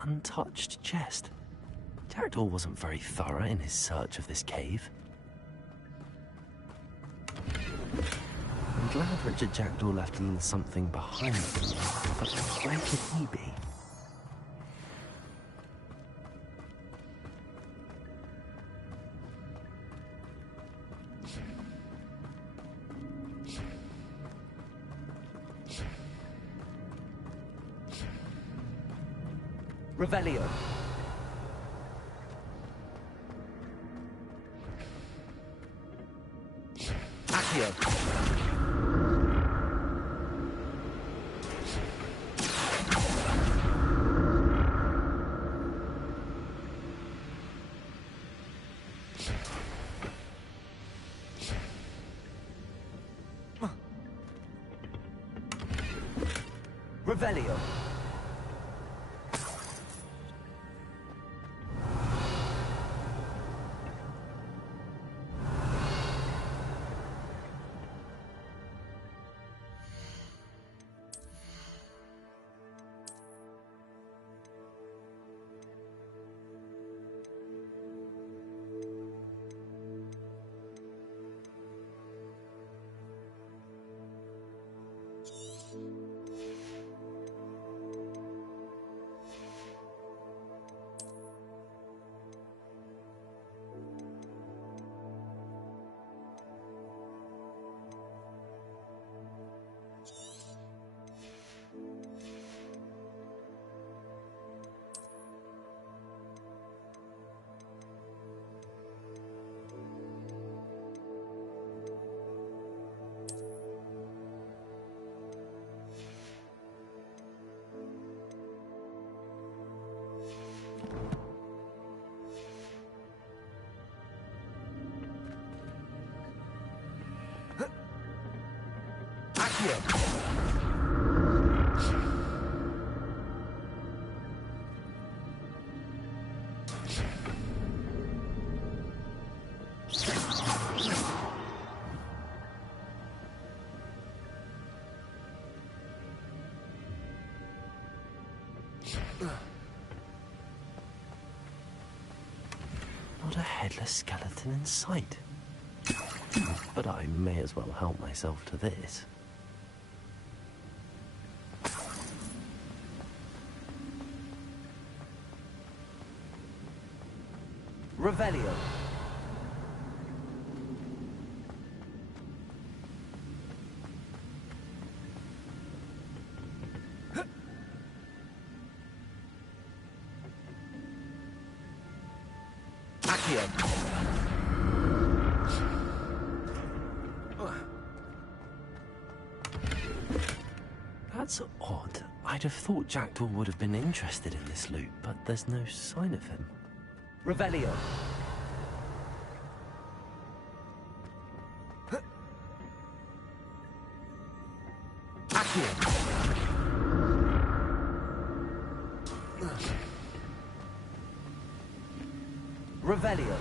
Untouched chest. Jackdaw wasn't very thorough in his search of this cave. I'm glad Richard Jackdaw left a little something behind him, but where could he be? Revelio. Accio. Revelio. Not a headless skeleton in sight. But I may as well help myself to this. Revelio. That's odd. I'd have thought Jackdaw would have been interested in this loot, but there's no sign of him. Revelio.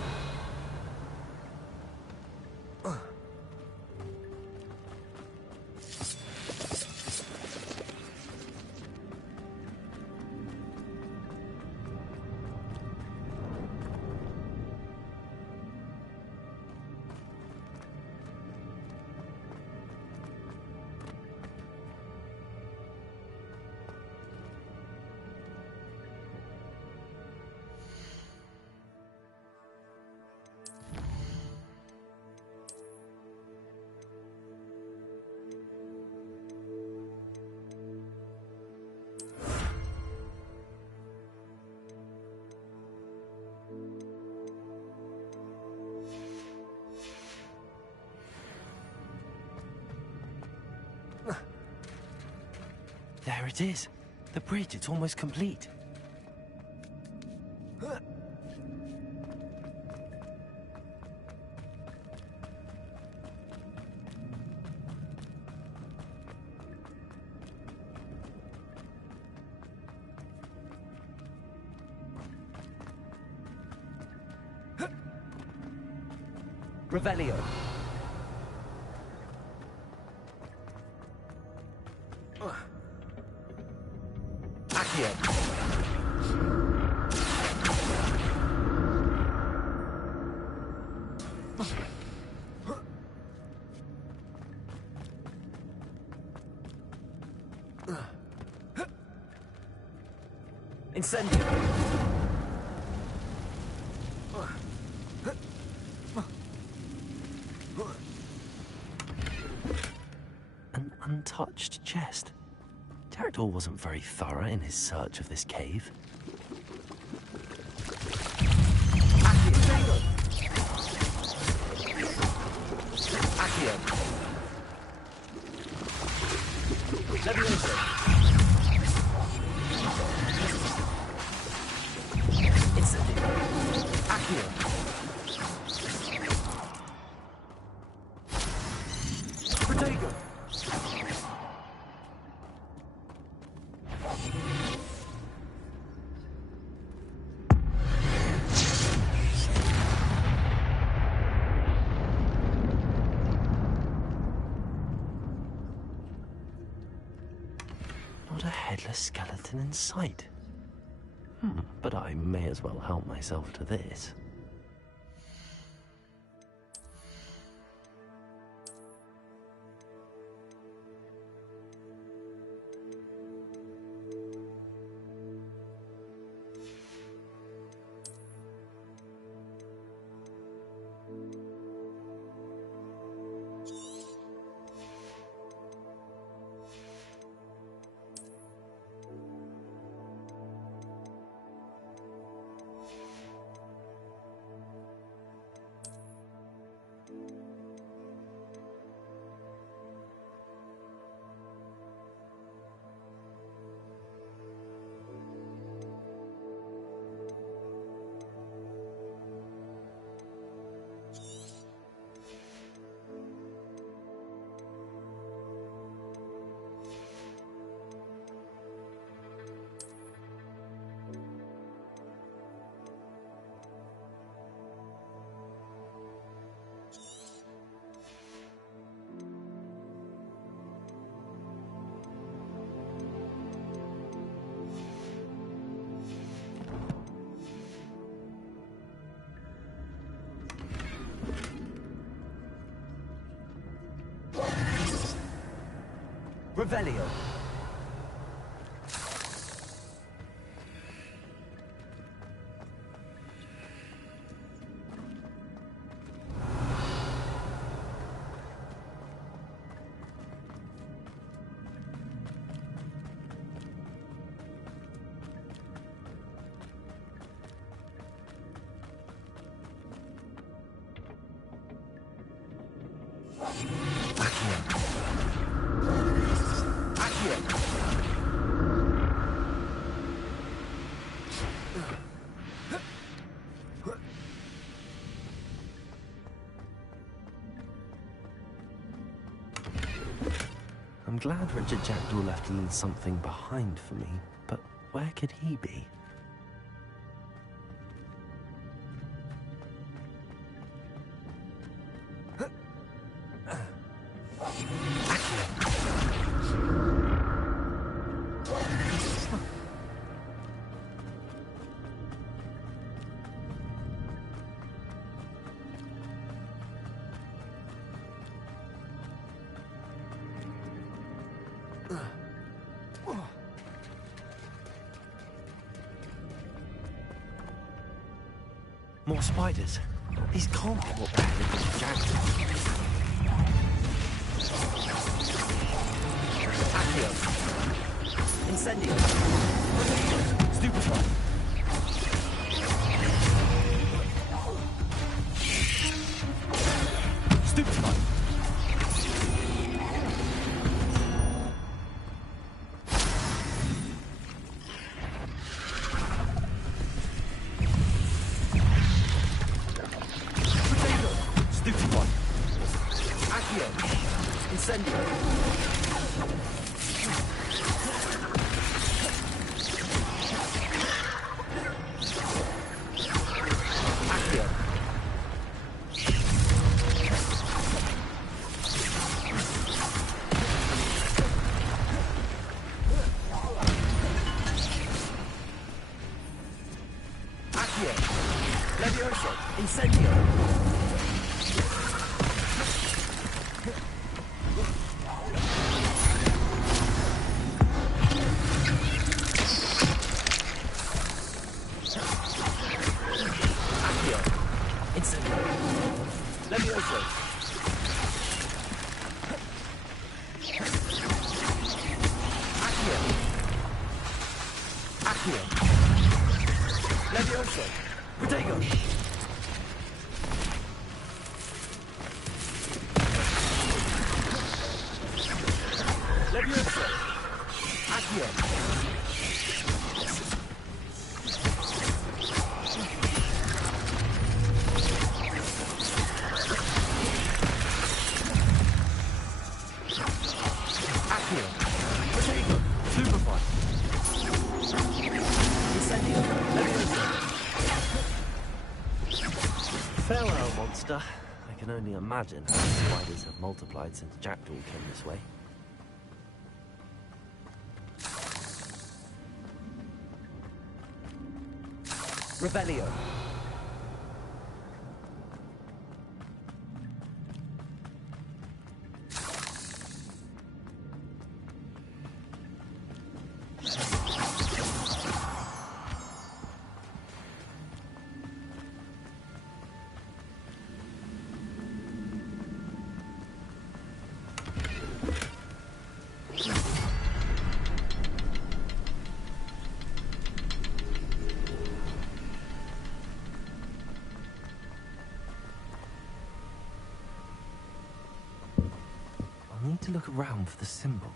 There it is. The bridge, it's almost complete. Revelio. Incendio. An untouched chest. Jaredor wasn't very thorough in his search of this cave. Not a headless skeleton in sight. But I may as well help myself to this. Revelio. I'm glad Richard Jackdaw left a little something behind for me, but where could he be? More spiders. These can't be what the hell is Jackdaw. Accio. Incendio. Stupefy. Stupefy. Farewell, monster. I can only imagine how spiders have multiplied since Jackdaw came this way. Revelio. I need to look around for the symbol.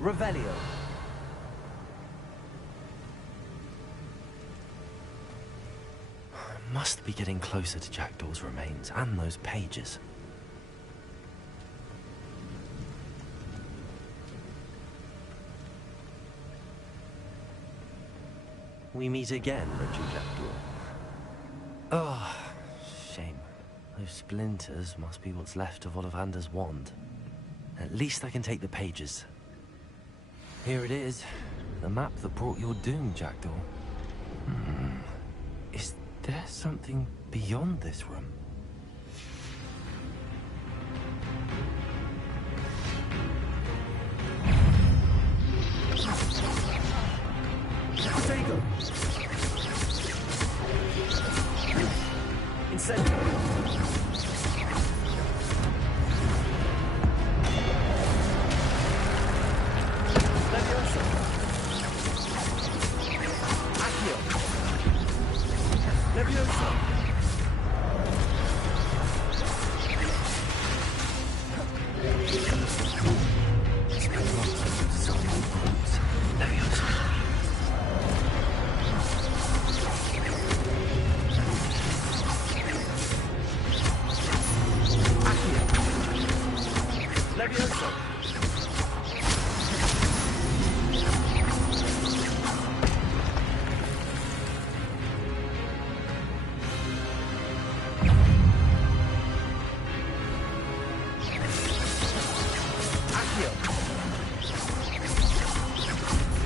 Revelio. Must be getting closer to Jackdaw's remains and those pages. We meet again, Richard Jackdaw. Oh, shame. Those splinters must be what's left of Ollivander's wand. At least I can take the pages. Here it is. The map that brought your doom, Jackdaw. Is there something beyond this room? Potato. Incendio.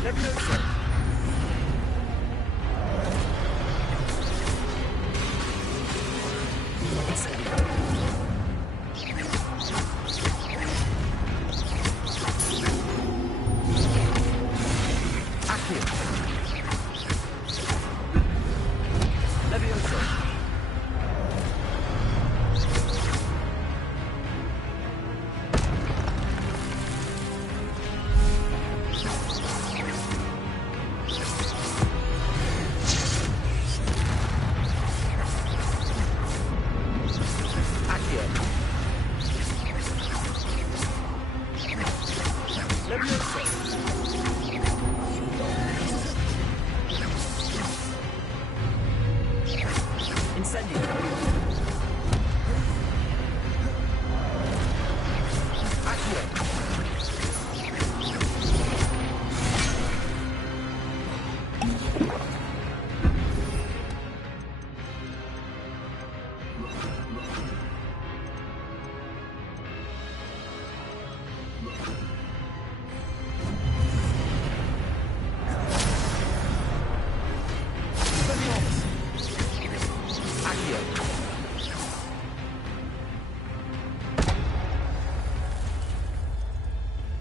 Levioso!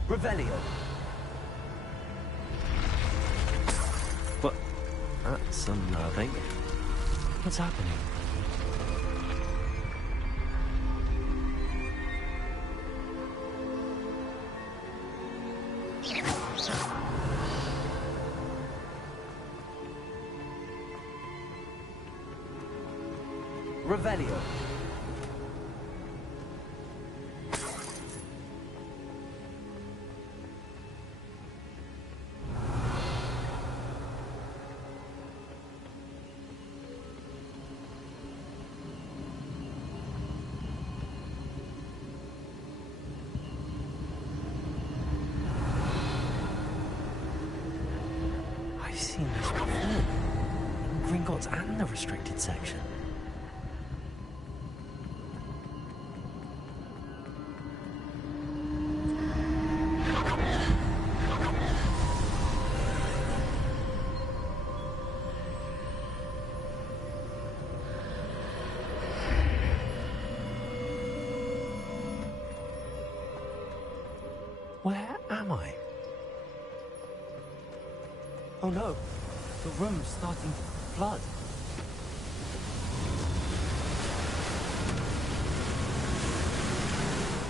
Revelio. But that's unnerving. What's happening? Revelio. I've seen this before. In Gringotts and the restricted section. Where am I? Oh no, the room's starting to flood.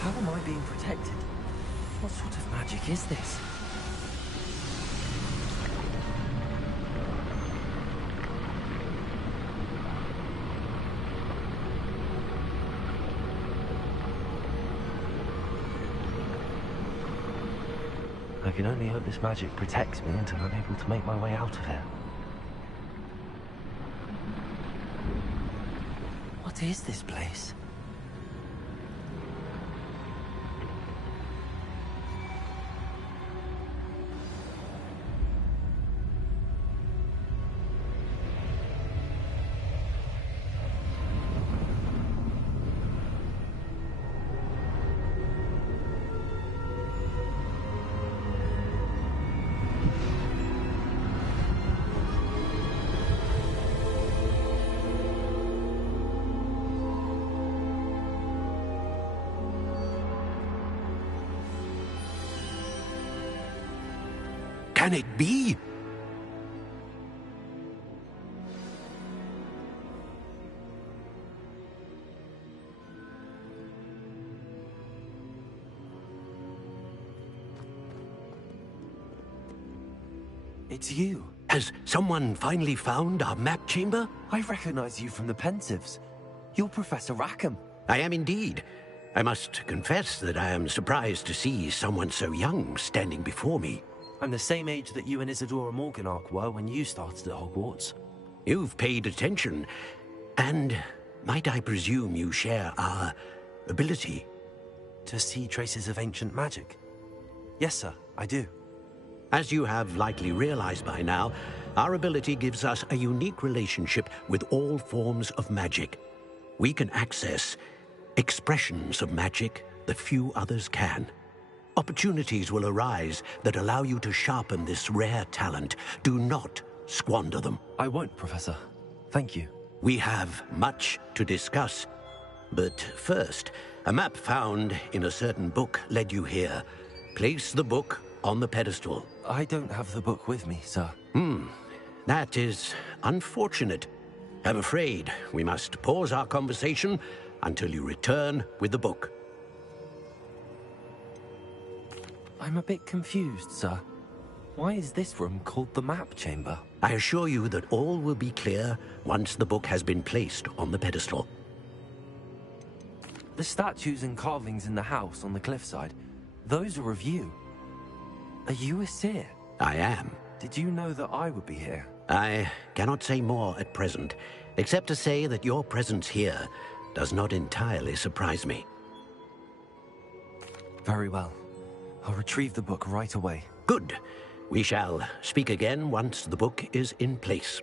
How am I being protected? What sort of magic is this? I can only hope this magic protects me until I'm able to make my way out of here. What is this place? Can it be? It's you. Has someone finally found our map chamber? I recognize you from the Pensives. You're Professor Rackham. I am indeed. I must confess that I am surprised to see someone so young standing before me. I'm the same age that you and Isadora Morganach were when you started at Hogwarts. You've paid attention. And might I presume you share our ability? To see traces of ancient magic? Yes, sir, I do. As you have likely realized by now, our ability gives us a unique relationship with all forms of magic. We can access expressions of magic that few others can. Opportunities will arise that allow you to sharpen this rare talent. Do not squander them. I won't, Professor. Thank you. We have much to discuss. But first, a map found in a certain book led you here. Place the book on the pedestal. I don't have the book with me, sir. That is unfortunate. I'm afraid we must pause our conversation until you return with the book. I'm a bit confused, sir. Why is this room called the map chamber? I assure you that all will be clear once the book has been placed on the pedestal. The statues and carvings in the house on the cliffside, those are of you. Are you a seer? I am. Did you know that I would be here? I cannot say more at present, except to say that your presence here does not entirely surprise me. Very well. I'll retrieve the book right away. Good. We shall speak again once the book is in place.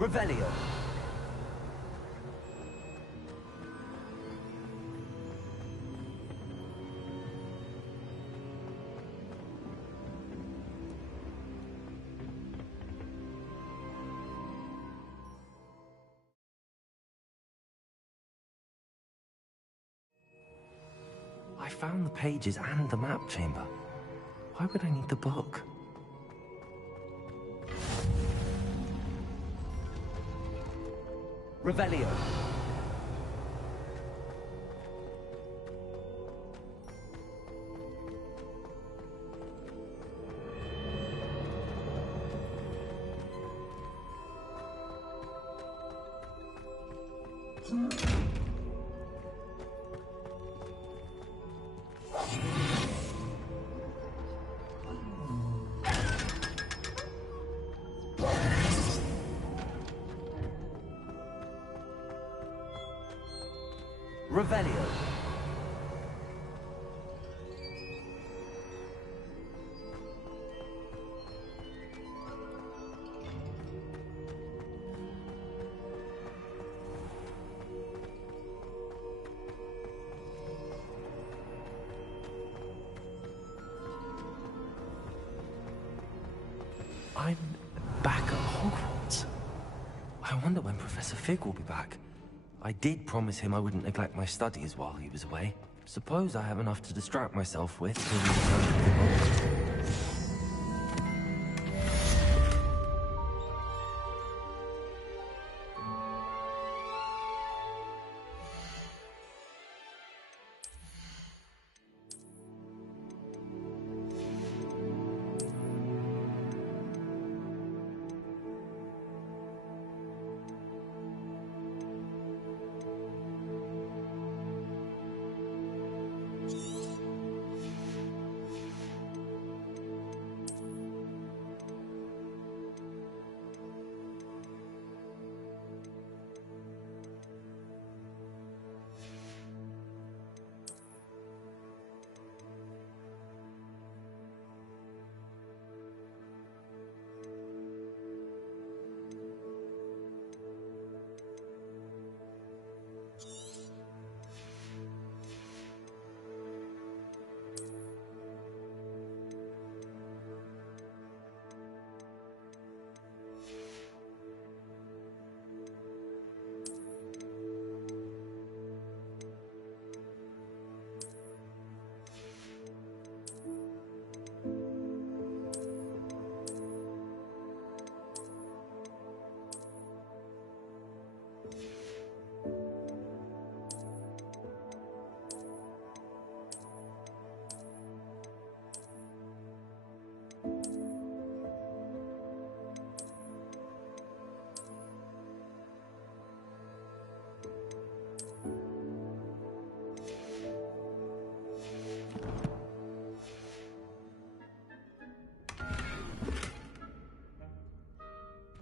Revelio. I found the pages and the map chamber. Why would I need the book? Revelio. Revelio. I'm back at Hogwarts. I wonder when Professor Fig will be back. I did promise him I wouldn't neglect my studies while he was away. Suppose I have enough to distract myself with till he returns with the book.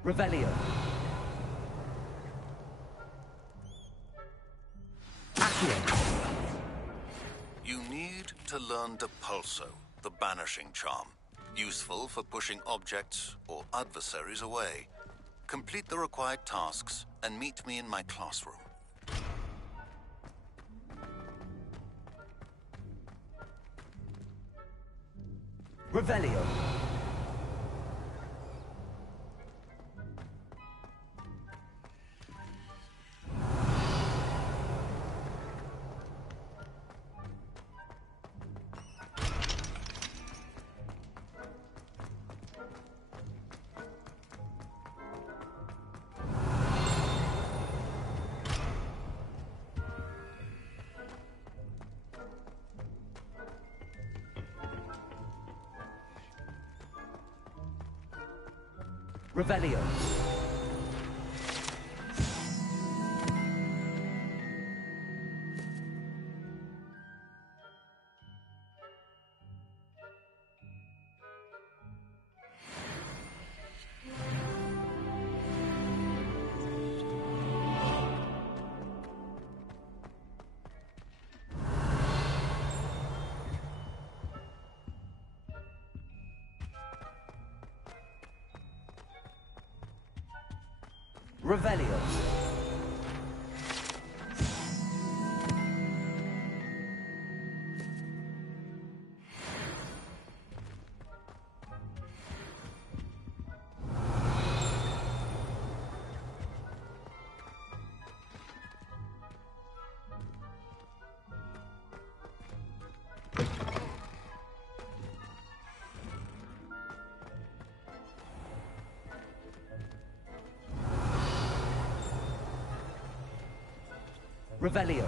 Revelio. You need to learn Depulso, the banishing charm. Useful for pushing objects or adversaries away. Complete the required tasks and meet me in my classroom. Revelio. Revelio. Revelio. Revelio.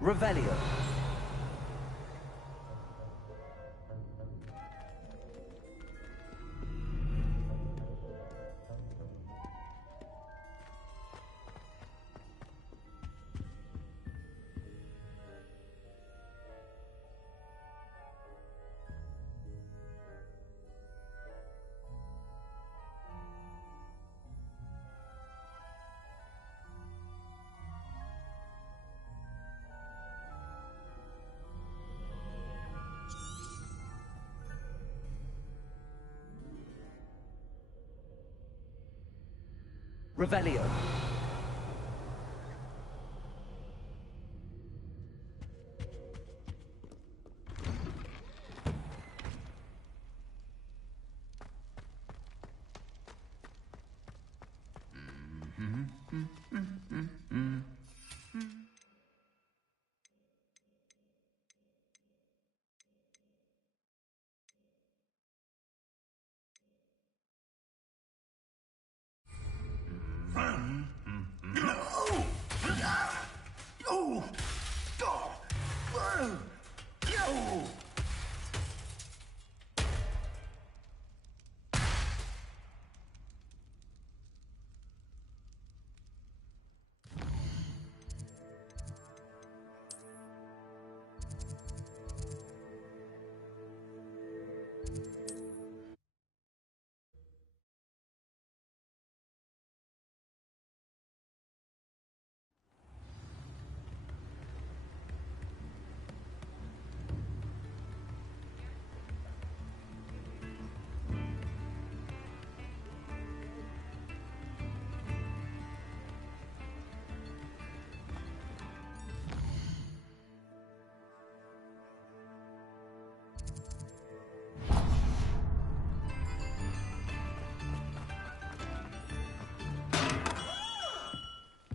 Revelio. Revelio.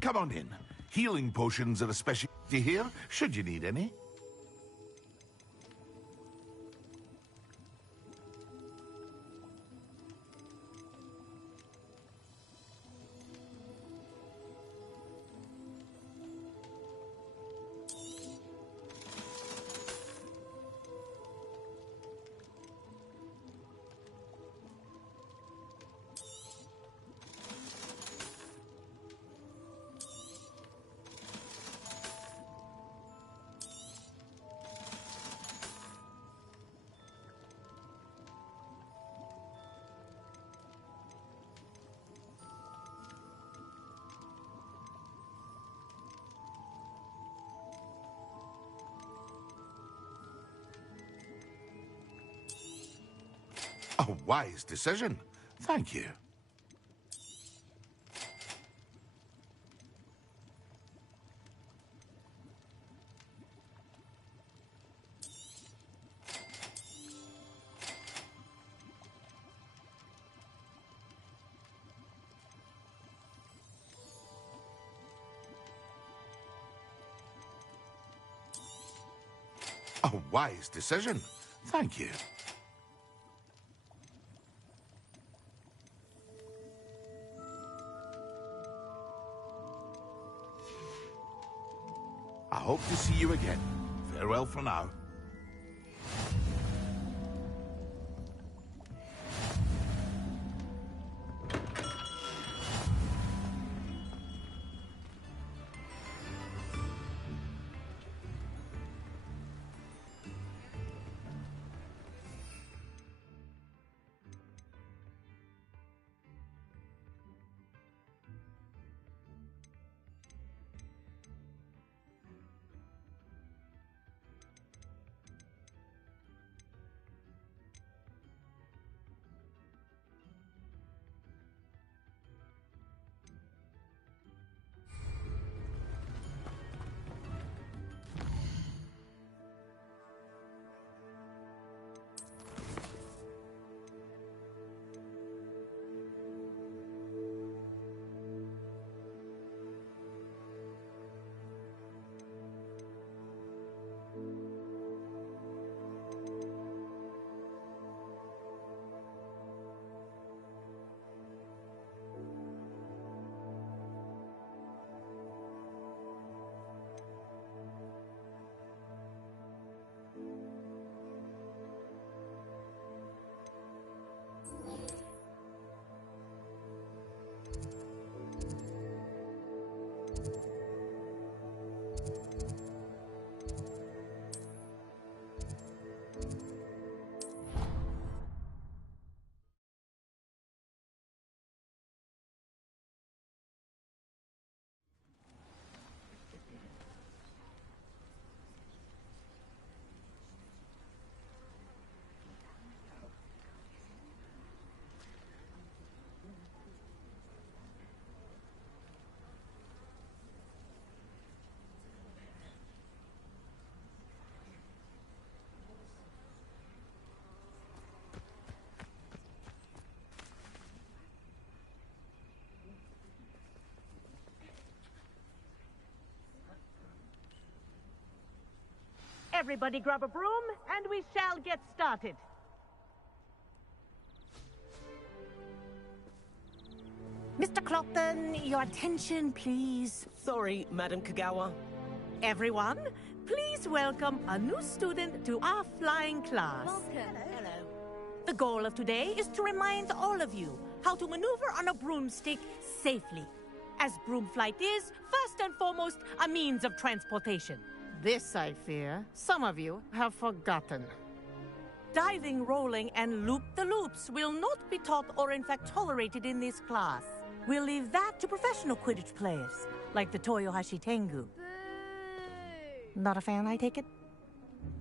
Come on in. Healing potions are a specialty here, should you need any. A wise decision. Thank you. A wise decision. Thank you. I hope to see you again. Farewell for now. Everybody grab a broom, and we shall get started. Mr. Clopton, your attention, please. Sorry, Madam Kagawa. Everyone, please welcome a new student to our flying class. Welcome. Hello. The goal of today is to remind all of you how to maneuver on a broomstick safely, as broom flight is, first and foremost, a means of transportation. This, I fear, some of you have forgotten. Diving, rolling, and loop-the-loops will not be taught or in fact tolerated in this class. We'll leave that to professional Quidditch players, like the Toyohashi Tengu. Not a fan, I take it?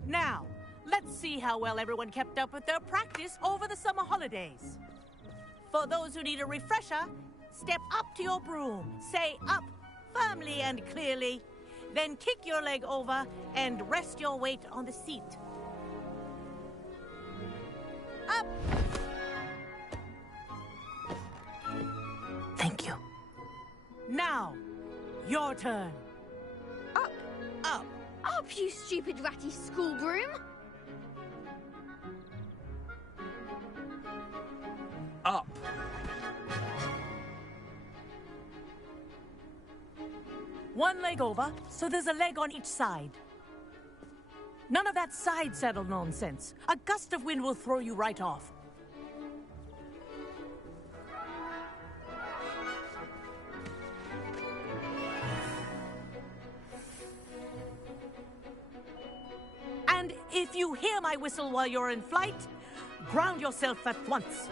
Now, let's see how well everyone kept up with their practice over the summer holidays. For those who need a refresher, step up to your broom, say up firmly and clearly, then kick your leg over and rest your weight on the seat. Up! Thank you. Now, your turn. Up. Up. Up, you stupid ratty school broom. Up. One leg over, so there's a leg on each side. None of that side saddle nonsense. A gust of wind will throw you right off. And if you hear my whistle while you're in flight, ground yourself at once.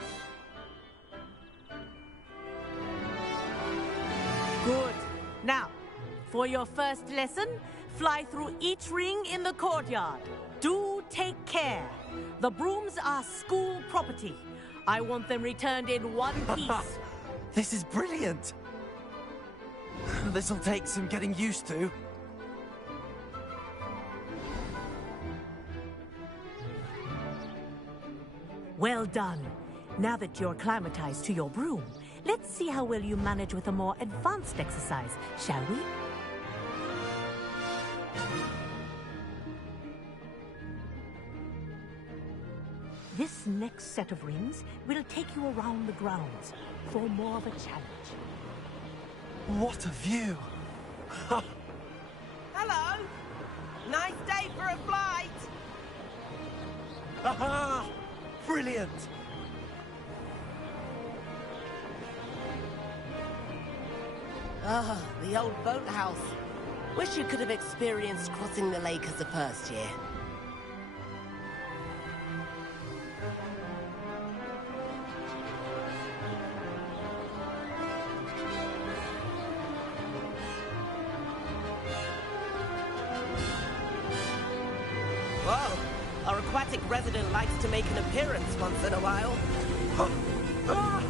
Good. Now, for your first lesson, fly through each ring in the courtyard. Do take care. The brooms are school property. I want them returned in one piece. This is brilliant! This'll take some getting used to. Well done. Now that you're acclimatized to your broom, let's see how well you manage with a more advanced exercise, shall we? This next set of rings will take you around the grounds for more of a challenge. What a view! Hello! Nice day for a flight! Aha! Brilliant! Ah, the old boathouse. Wish you could have experienced crossing the lake as a first year. Whoa! Our aquatic resident likes to make an appearance once in a while. Ah!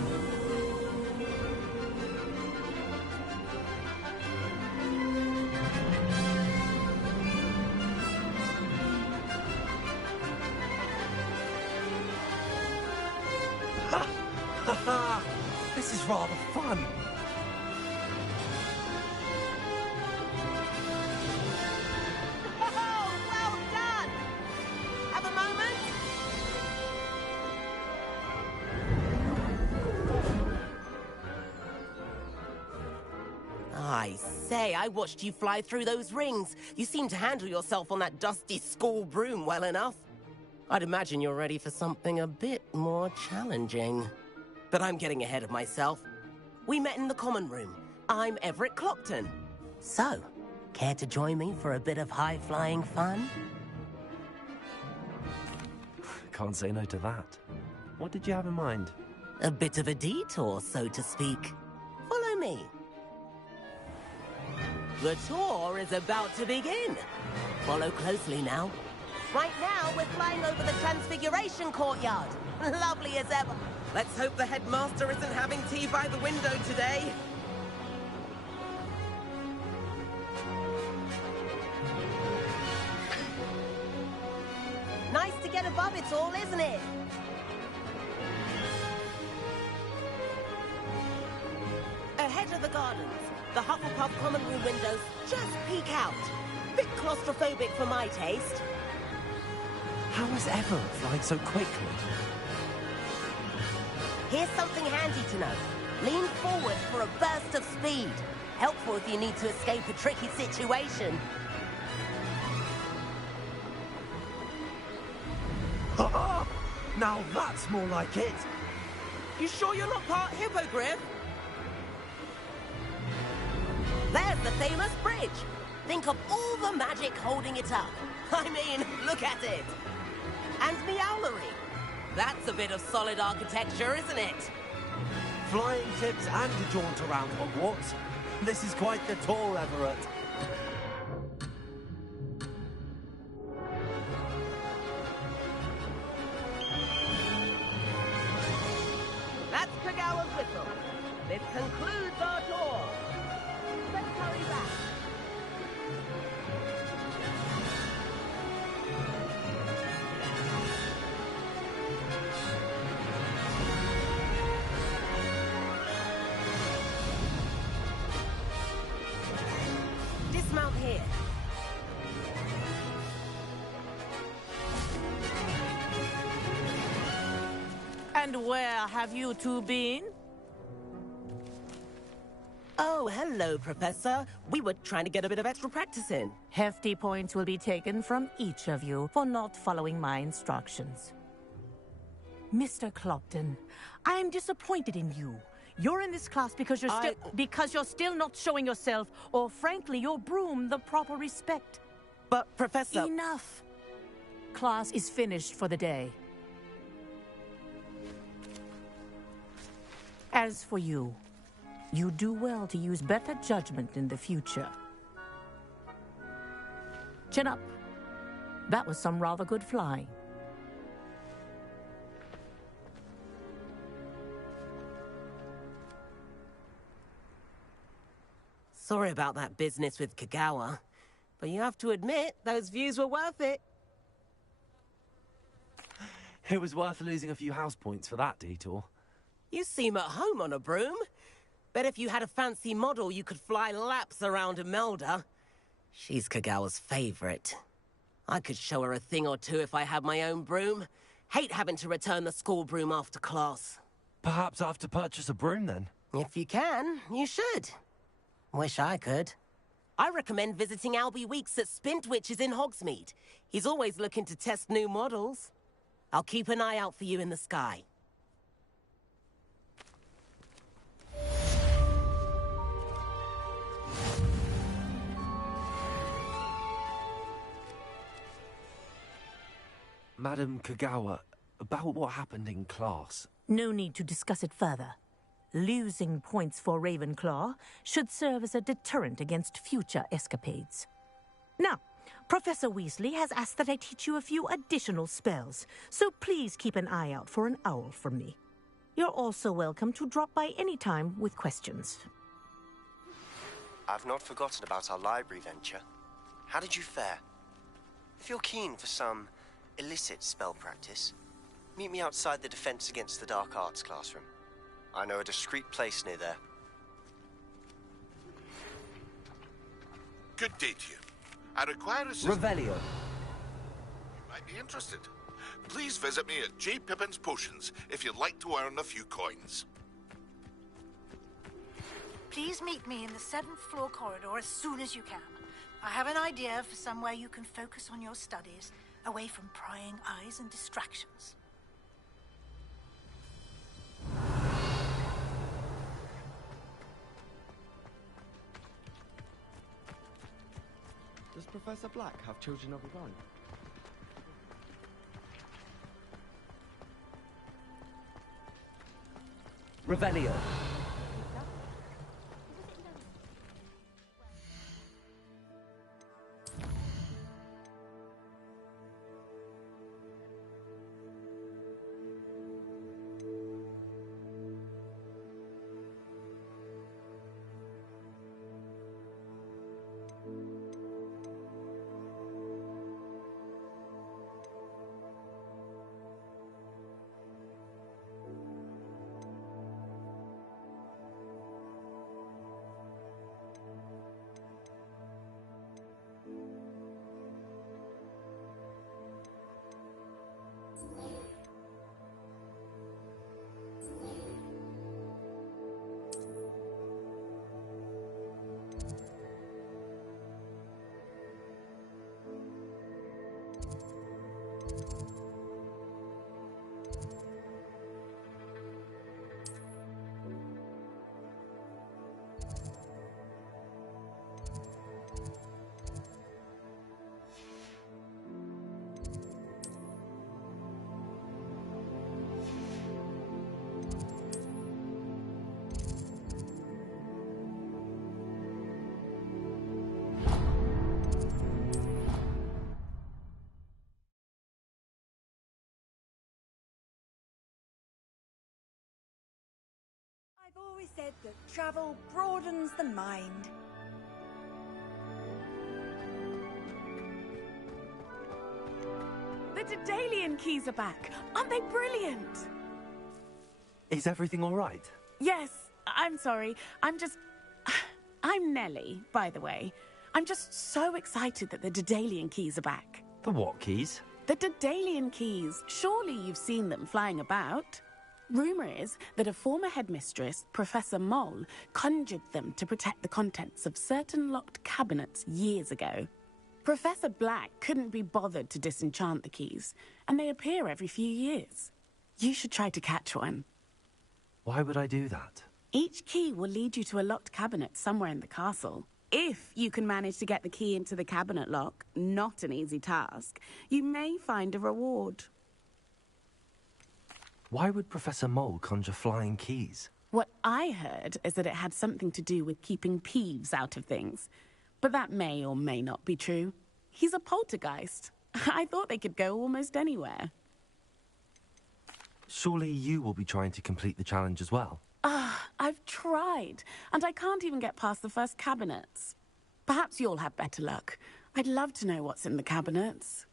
This is rather fun. Oh, well done! Have a moment? I say, I watched you fly through those rings. You seem to handle yourself on that dusty school broom well enough. I'd imagine you're ready for something a bit more challenging. But I'm getting ahead of myself. We met in the common room. I'm Everett Clopton. So, care to join me for a bit of high-flying fun? Can't say no to that. What did you have in mind? A bit of a detour, so to speak. Follow me. The tour is about to begin. Follow closely now. Right now, we're flying over the Transfiguration Courtyard. Lovely as ever. Let's hope the headmaster isn't having tea by the window today. Nice to get above it all, isn't it? Ahead of the gardens, the Hufflepuff common room windows just peek out. Bit claustrophobic for my taste. How is Everett flying so quickly? Here's something handy to know. Lean forward for a burst of speed. Helpful if you need to escape a tricky situation. Now that's more like it. You sure you're not part hippogriff? There's the famous bridge. Think of all the magic holding it up. I mean, look at it. And Meowlery. That's a bit of solid architecture, isn't it? Flying tips and a jaunt around Hogwarts. This is quite the tour, Everett. That's Kagawa's whistle. This concludes our tour. Let's hurry back. Dismount here. And where have you two been? Oh, hello, Professor. We were trying to get a bit of extra practice in. Hefty points will be taken from each of you for not following my instructions. Mr. Clopton, I am disappointed in you. You're in this class because you're still not showing yourself, or frankly, your broom, the proper respect. But, Professor... Enough. Class is finished for the day. As for you, you do well to use better judgment in the future. Chin up. That was some rather good flying. Sorry about that business with Kagawa, but you have to admit, those views were worth it. It was worth losing a few house points for that detour. You seem at home on a broom. Bet if you had a fancy model, you could fly laps around Imelda. She's Kagawa's favorite. I could show her a thing or two if I had my own broom. Hate having to return the school broom after class. Perhaps I have to purchase a broom then? If you can, you should. Wish I could. I recommend visiting Albie Weeks at Spintwitches in Hogsmeade. He's always looking to test new models. I'll keep an eye out for you in the sky. Madam Kagawa, about what happened in class. No need to discuss it further. Losing points for Ravenclaw should serve as a deterrent against future escapades. Now, Professor Weasley has asked that I teach you a few additional spells, so please keep an eye out for an owl from me. You're also welcome to drop by any time with questions. I've not forgotten about our library venture. How did you fare? If you're keen for some illicit spell practice, meet me outside the Defense Against the Dark Arts classroom. I know a discreet place near there. Good day to you. I require assistance. Revelio. You might be interested. Please visit me at J. Pippin's Potions if you'd like to earn a few coins. Please meet me in the 7th floor corridor as soon as you can. I have an idea for somewhere you can focus on your studies, away from prying eyes and distractions. Does Professor Black have children of his own? Revelio. I've always said that travel broadens the mind. The Daedalian keys are back. Aren't they brilliant? Is everything all right? Yes, I'm sorry. I'm Nellie, by the way. I'm just so excited that the Daedalian keys are back. The what keys? The Daedalian keys. Surely you've seen them flying about. Rumour is that a former headmistress, Professor Moll, conjured them to protect the contents of certain locked cabinets years ago. Professor Black couldn't be bothered to disenchant the keys, and they appear every few years. You should try to catch one. Why would I do that? Each key will lead you to a locked cabinet somewhere in the castle. If you can manage to get the key into the cabinet lock, not an easy task, you may find a reward. Why would Professor Mole conjure flying keys? What I heard is that it had something to do with keeping Peeves out of things. But that may or may not be true. He's a poltergeist. I thought they could go almost anywhere. Surely you will be trying to complete the challenge as well? I've tried, and I can't even get past the first cabinets. Perhaps you'll have better luck. I'd love to know what's in the cabinets.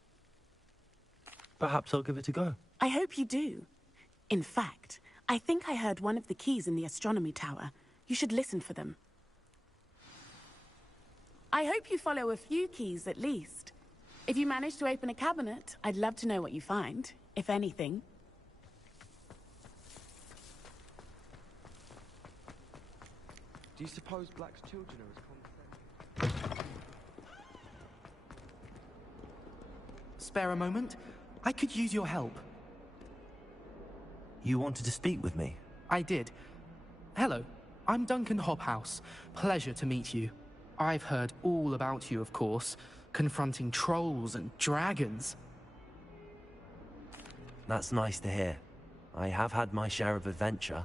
Perhaps I'll give it a go. I hope you do. In fact, I think I heard one of the keys in the astronomy tower. You should listen for them. I hope you follow a few keys at least. If you manage to open a cabinet, I'd love to know what you find, if anything. Do you suppose Black's children are as common? Spare a moment? I could use your help. You wanted to speak with me? I did. Hello, I'm Duncan Hobhouse. Pleasure to meet you. I've heard all about you, of course, confronting trolls and dragons. That's nice to hear. I have had my share of adventure.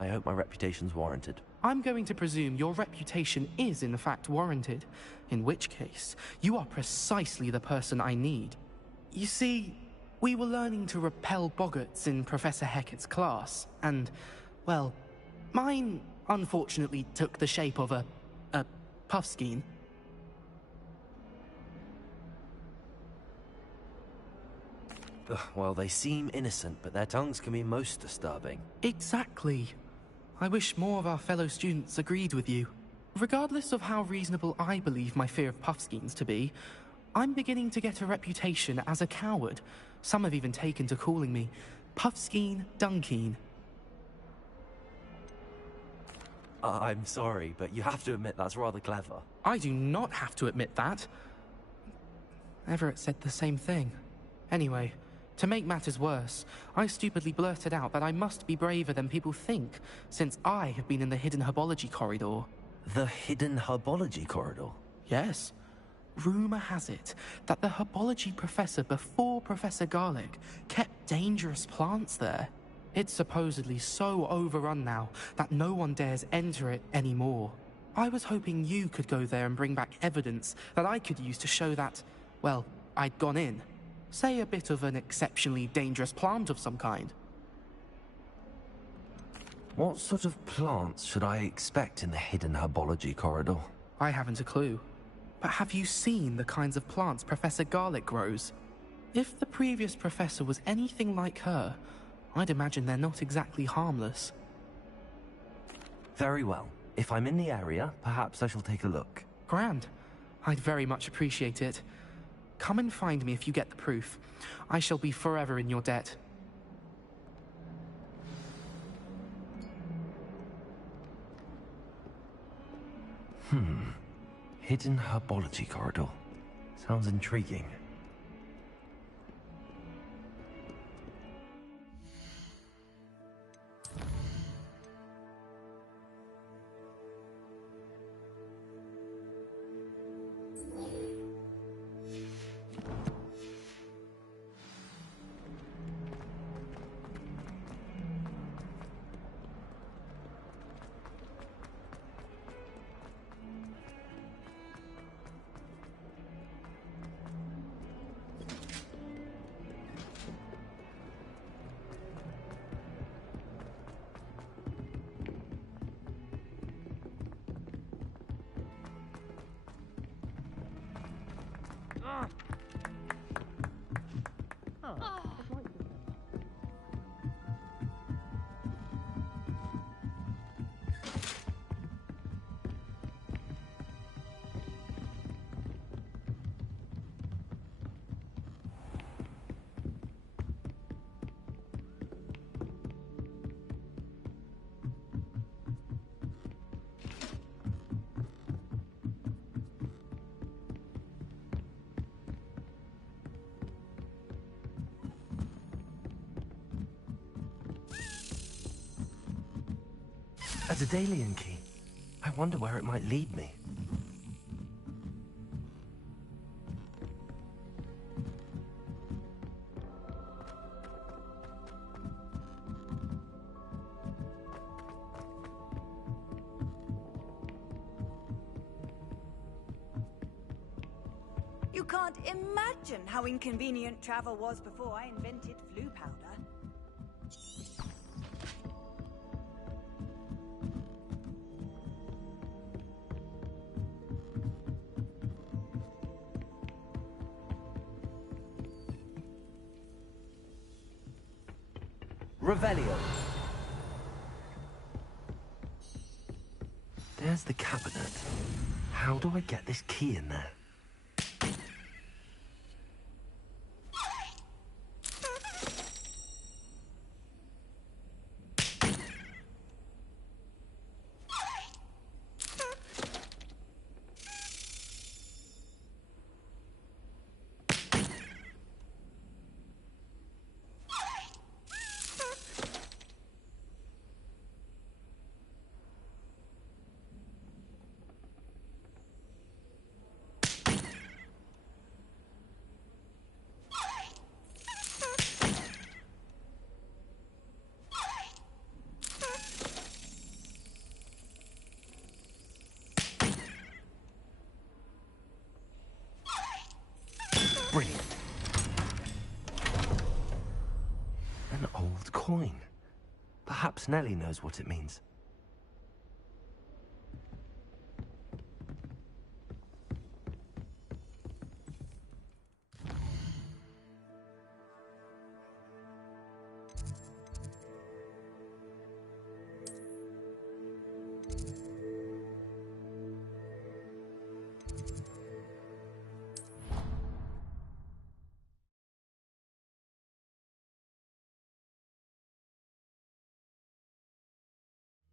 I hope my reputation's warranted. I'm going to presume your reputation is in fact warranted, in which case, you are precisely the person I need. You see, we were learning to repel boggarts in Professor Hecat's class, and, well, mine unfortunately took the shape of a puffskein. Well, they seem innocent, but their tongues can be most disturbing. Exactly. I wish more of our fellow students agreed with you. Regardless of how reasonable I believe my fear of puffskeins to be, I'm beginning to get a reputation as a coward. Some have even taken to calling me Puffskein Dunkeen. I'm sorry, but you have to admit that's rather clever. I do not have to admit that. Everett said the same thing. Anyway, to make matters worse, I stupidly blurted out that I must be braver than people think, since I have been in the hidden herbology corridor. The hidden herbology corridor? Yes. Rumor has it that the herbology professor before Professor Garlic kept dangerous plants there. It's supposedly so overrun now that no one dares enter it anymore. I was hoping you could go there and bring back evidence that I could use to show that, well, I'd gone in. Say a bit of an exceptionally dangerous plant of some kind. What sort of plants should I expect in the hidden herbology corridor? I haven't a clue. But have you seen the kinds of plants Professor Garlic grows? If the previous professor was anything like her, I'd imagine they're not exactly harmless. Very well. If I'm in the area, perhaps I shall take a look. Grand. I'd very much appreciate it. Come and find me if you get the proof. I shall be forever in your debt. Hidden herbology corridor. Sounds intriguing. A Daedalian key. I wonder where it might lead me. You can't imagine how inconvenient travel was before I invented flu powder. Revelio. There's the cabinet. How do I get this key in there? Brilliant. An old coin. Perhaps Nellie knows what it means.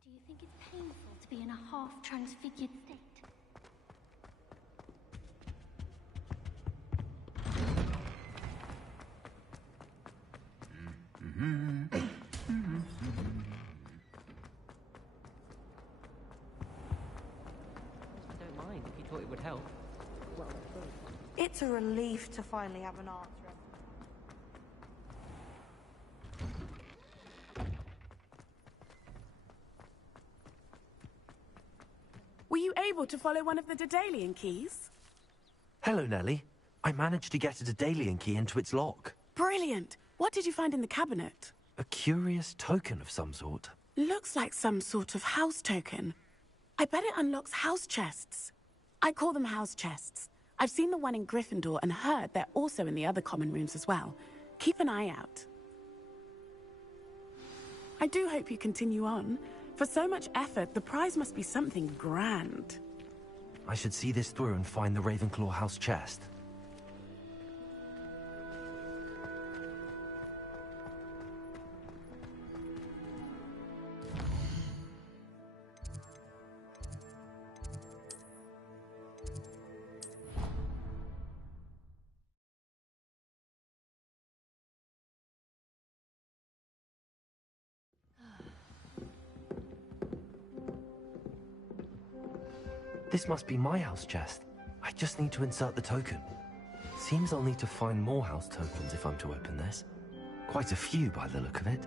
Do you think it's painful to be in a half-transfigured state? I don't mind if you thought it would help. Well, It's a relief to finally have an answer. Were you able to follow one of the Daedalian keys? Hello, Nellie. I managed to get a Daedalian key into its lock. Brilliant! What did you find in the cabinet? A curious token of some sort. Looks like some sort of house token. I bet it unlocks house chests. I call them house chests. I've seen the one in Gryffindor and heard they're also in the other common rooms as well. Keep an eye out. I do hope you continue on. For so much effort, the prize must be something grand. I should see this through and find the Ravenclaw house chest. This must be my house chest. I just need to insert the token. Seems I'll need to find more house tokens if I'm to open this. Quite a few by the look of it.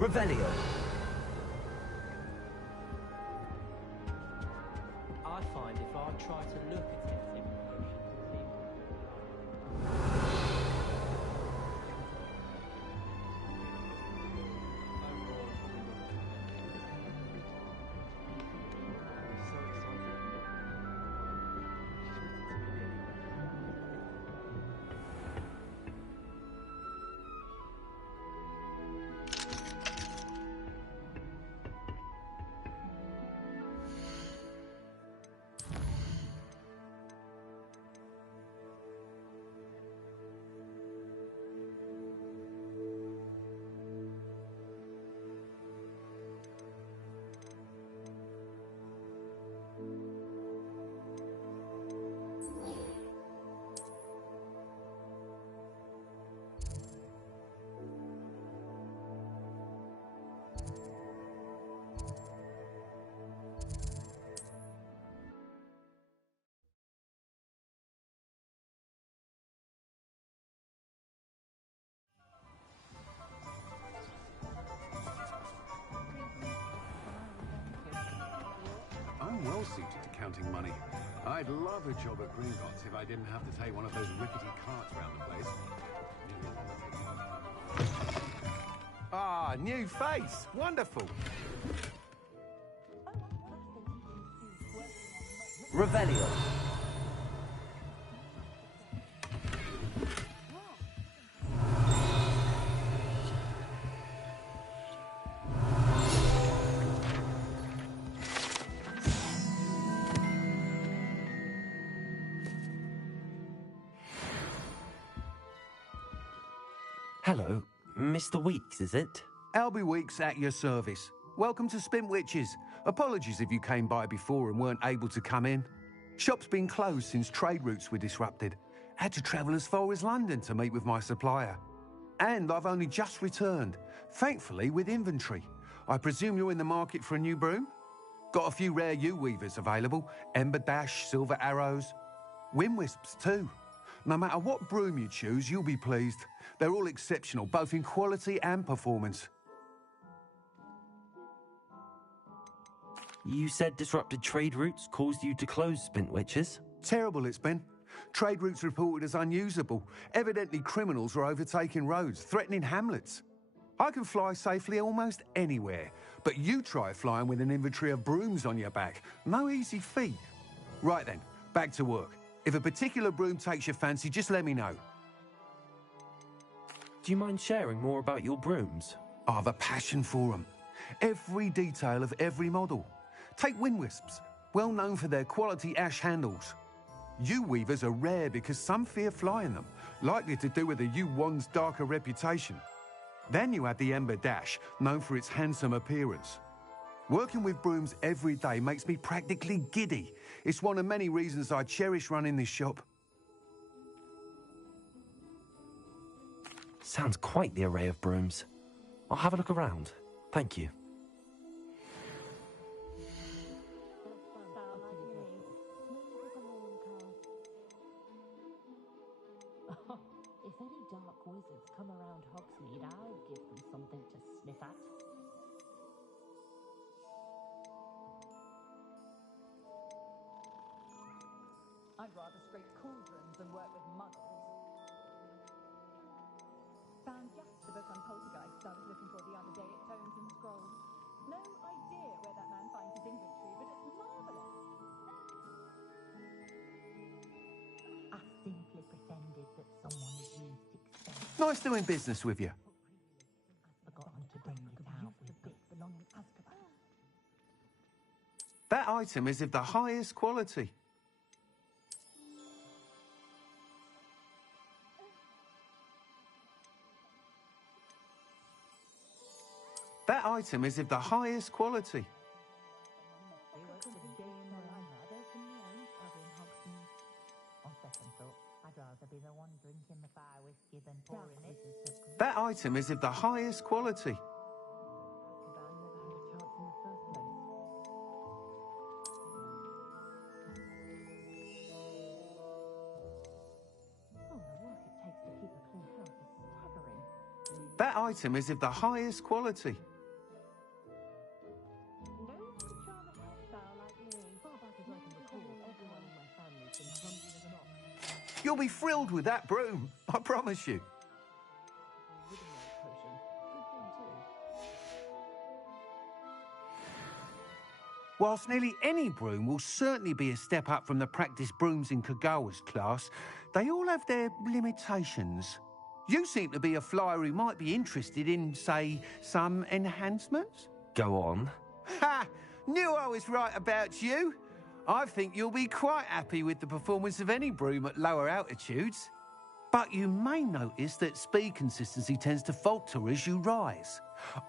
Revelio. I find if I try to look at anything with motion, I'd love a job at Gringotts if I didn't have to take one of those rickety carts around the place. Ah, new face! Wonderful! Revelio. Hello, Mr. Weeks, is it? Albie Weeks at your service. Welcome to Spintwitches. Apologies if you came by before and weren't able to come in. Shop's been closed since trade routes were disrupted. Had to travel as far as London to meet with my supplier. And I've only just returned, thankfully with inventory. I presume you're in the market for a new broom? Got a few rare U-weavers available. Ember Dash, Silver Arrows. Wind Wisps too. No matter what broom you choose, you'll be pleased. They're all exceptional, both in quality and performance. You said disrupted trade routes caused you to close Spintwitches? Terrible it's been. Trade routes reported as unusable. Evidently criminals are overtaking roads, threatening hamlets. I can fly safely almost anywhere, but you try flying with an inventory of brooms on your back. No easy feat. Right then, back to work. If a particular broom takes your fancy, just let me know. Do you mind sharing more about your brooms? I have a passion for them. Every detail of every model. Take Wind Wisps, well known for their quality ash handles. U-weavers are rare because some fear flying them, likely to do with the U-wand's darker reputation. Then you have the Ember Dash, known for its handsome appearance. Working with brooms every day makes me practically giddy. It's one of many reasons I cherish running this shop. Sounds quite the array of brooms. I'll have a look around. Thank you. If any dark wizards come around Hogsmeade, I'll give them something to sniff at. I'd rather scrape cauldrons than work with muggles. Found just the book on poltergeists I was looking for the other day at Tomes and Scrolls. No idea where that man finds his inventory, but it's marvellous. I simply pretended that someone had used expensive. Nice doing business with you. I'd forgotten to bring it out with bits belonging to Azkaban. That item is of the highest quality. That item is of the highest quality. That item is of the highest quality. That item is of the highest quality. You'll be thrilled with that broom, I promise you. Whilst nearly any broom will certainly be a step up from the practice brooms in Kagawa's class, they all have their limitations. You seem to be a flyer who might be interested in, say, some enhancements? Go on. Ha! Knew I was right about you. I think you'll be quite happy with the performance of any broom at lower altitudes. But you may notice that speed consistency tends to falter as you rise.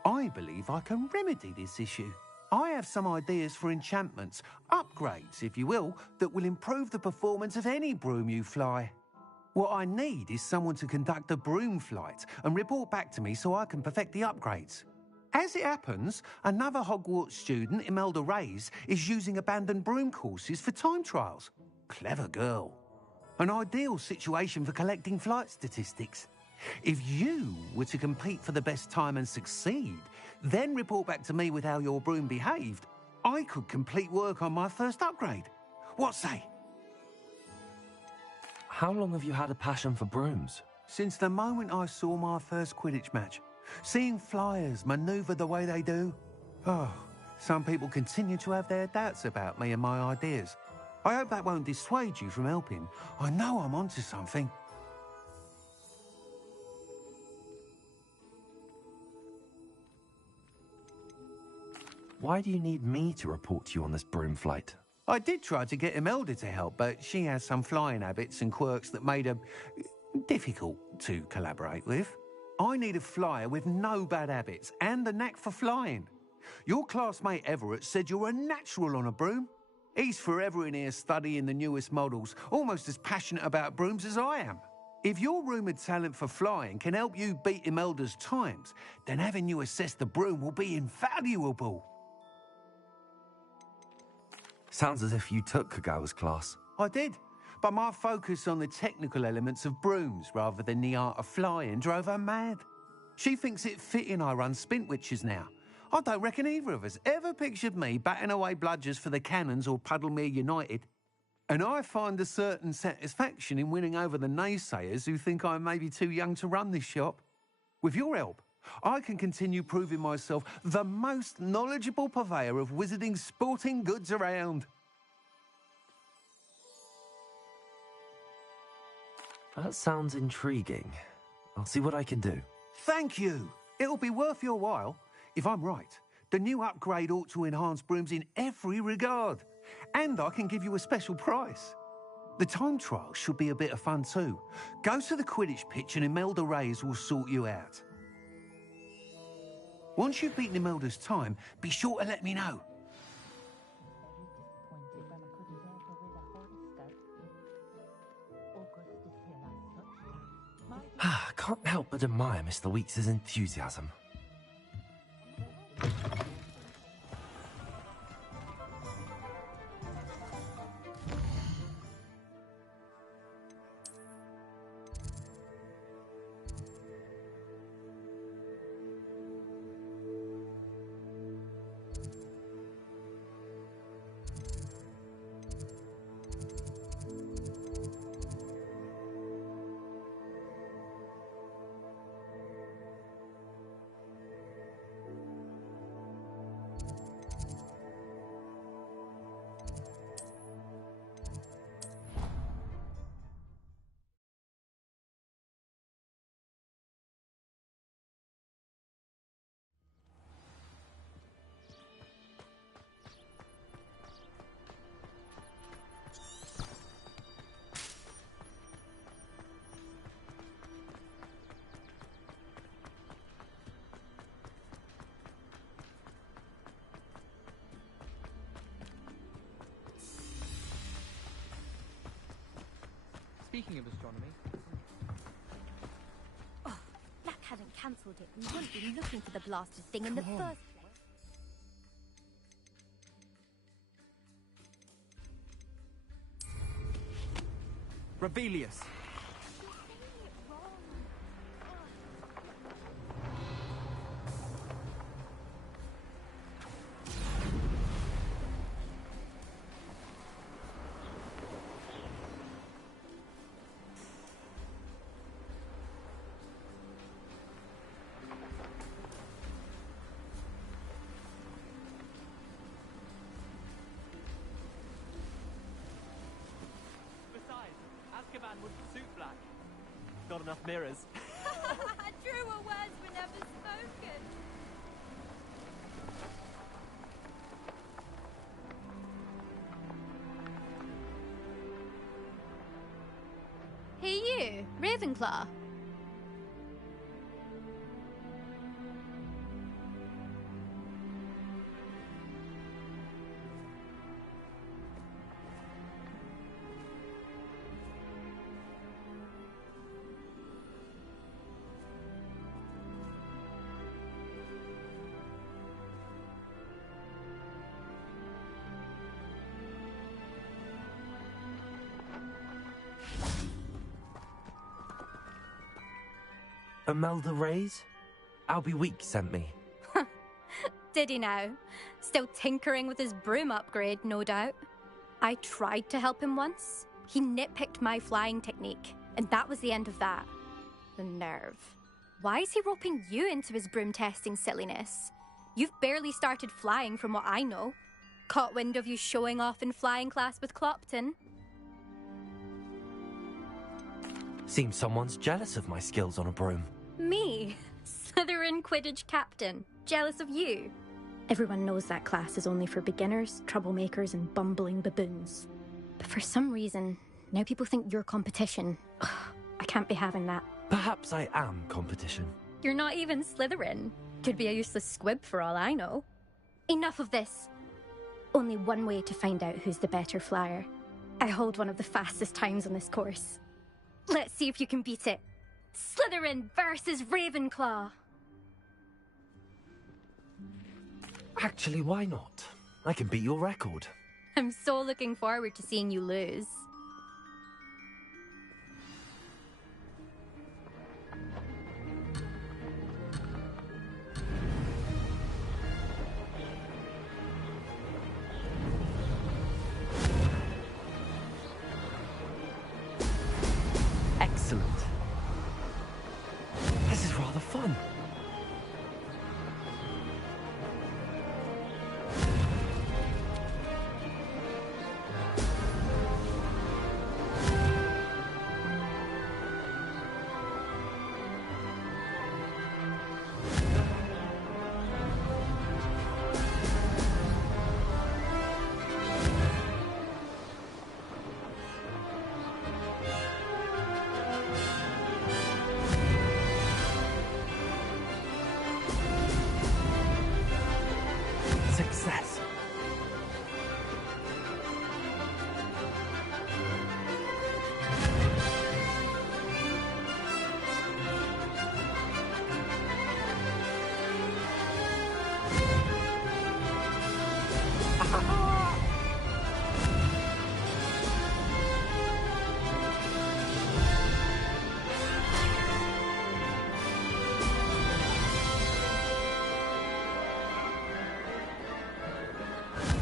I believe I can remedy this issue. I have some ideas for enchantments, upgrades, if you will, that will improve the performance of any broom you fly. What I need is someone to conduct a broom flight and report back to me so I can perfect the upgrades. As it happens, another Hogwarts student, Imelda Reyes, is using abandoned broom courses for time trials. Clever girl. An ideal situation for collecting flight statistics. If you were to compete for the best time and succeed, then report back to me with how your broom behaved, I could complete work on my first upgrade. What say? How long have you had a passion for brooms? Since the moment I saw my first Quidditch match. Seeing flyers manoeuvre the way they do. Oh, some people continue to have their doubts about me and my ideas. I hope that won't dissuade you from helping. I know I'm onto something. Why do you need me to report to you on this broom flight? I did try to get Imelda to help, but she has some flying habits and quirks that made her difficult to collaborate with. I need a flyer with no bad habits and a knack for flying. Your classmate Everett said you're a natural on a broom. He's forever in here studying the newest models, almost as passionate about brooms as I am. If your rumoured talent for flying can help you beat Imelda's times, then having you assess the broom will be invaluable. Sounds as if you took Kagawa's class. I did, but my focus on the technical elements of brooms rather than the art of flying drove her mad. She thinks it fitting I run Spintwitches now. I don't reckon either of us ever pictured me batting away bludgers for the Cannons or Puddlemere United. And I find a certain satisfaction in winning over the naysayers who think I may be too young to run this shop. With your help, I can continue proving myself the most knowledgeable purveyor of wizarding sporting goods around. That sounds intriguing. I'll see what I can do. Thank you. It'll be worth your while. If I'm right, the new upgrade ought to enhance brooms in every regard. And I can give you a special price. The time trial should be a bit of fun too. Go to the Quidditch pitch and Imelda Reyes will sort you out. Once you've beaten Imelda's time, be sure to let me know. I can't help but admire Mr. Weeks' enthusiasm. Speaking of astronomy... Oh, Black hadn't cancelled it. We wouldn't be looking for the blasted thing in the first place. Rebellious. Wouldn't suit black. Not enough mirrors. Truer words were never spoken. Hey you, Ravenclaw. Imelda Reyes? Albie Week sent me. Did he now? Still tinkering with his broom upgrade, no doubt. I tried to help him once. He nitpicked my flying technique, and that was the end of that. The nerve. Why is he roping you into his broom testing silliness? You've barely started flying from what I know. Caught wind of you showing off in flying class with Clopton. Seems someone's jealous of my skills on a broom. Me? Slytherin Quidditch captain. Jealous of you? Everyone knows that class is only for beginners, troublemakers, and bumbling baboons. But for some reason, now people think you're competition. Ugh, I can't be having that. Perhaps I am competition. You're not even Slytherin. Could be a useless squib for all I know. Enough of this. Only one way to find out who's the better flyer. I hold one of the fastest times on this course. Let's see if you can beat it. Slytherin versus Ravenclaw. Actually, why not? I can beat your record. I'm so looking forward to seeing you lose. Excellent. This is rather fun. Success.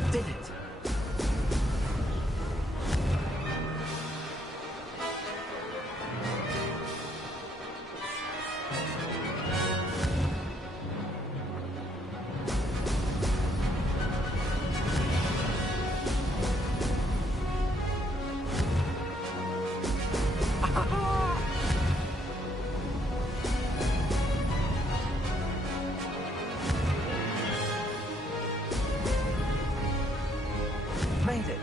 Did it. Made it.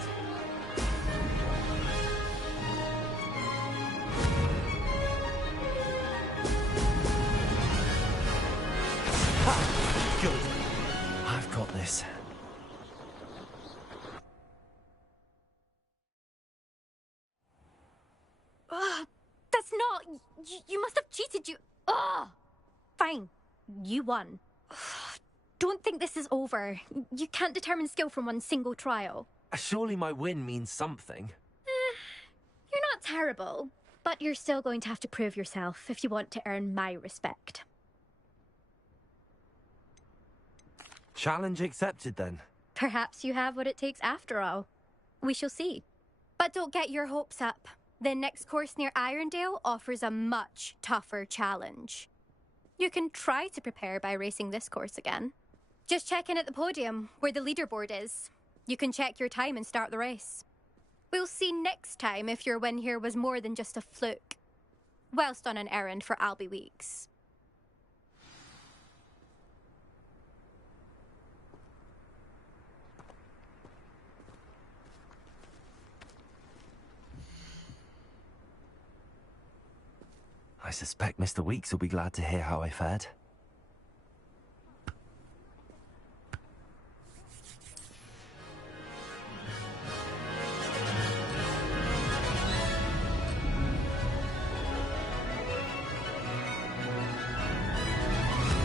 Ha! Good. I've got this. That's not... You must have cheated, you... Ugh! Fine. You won. Don't think this is over. You can't determine skill from one single trial. Surely my win means something. You're not terrible, but you're still going to have to prove yourself if you want to earn my respect. Challenge accepted then. Perhaps you have what it takes after all. We shall see. But don't get your hopes up. The next course near Irondale offers a much tougher challenge. You can try to prepare by racing this course again. Just check in at the podium, where the leaderboard is. You can check your time and start the race. We'll see next time if your win here was more than just a fluke. Whilst on an errand for Albie Weeks. I suspect Mr. Weeks will be glad to hear how I fared.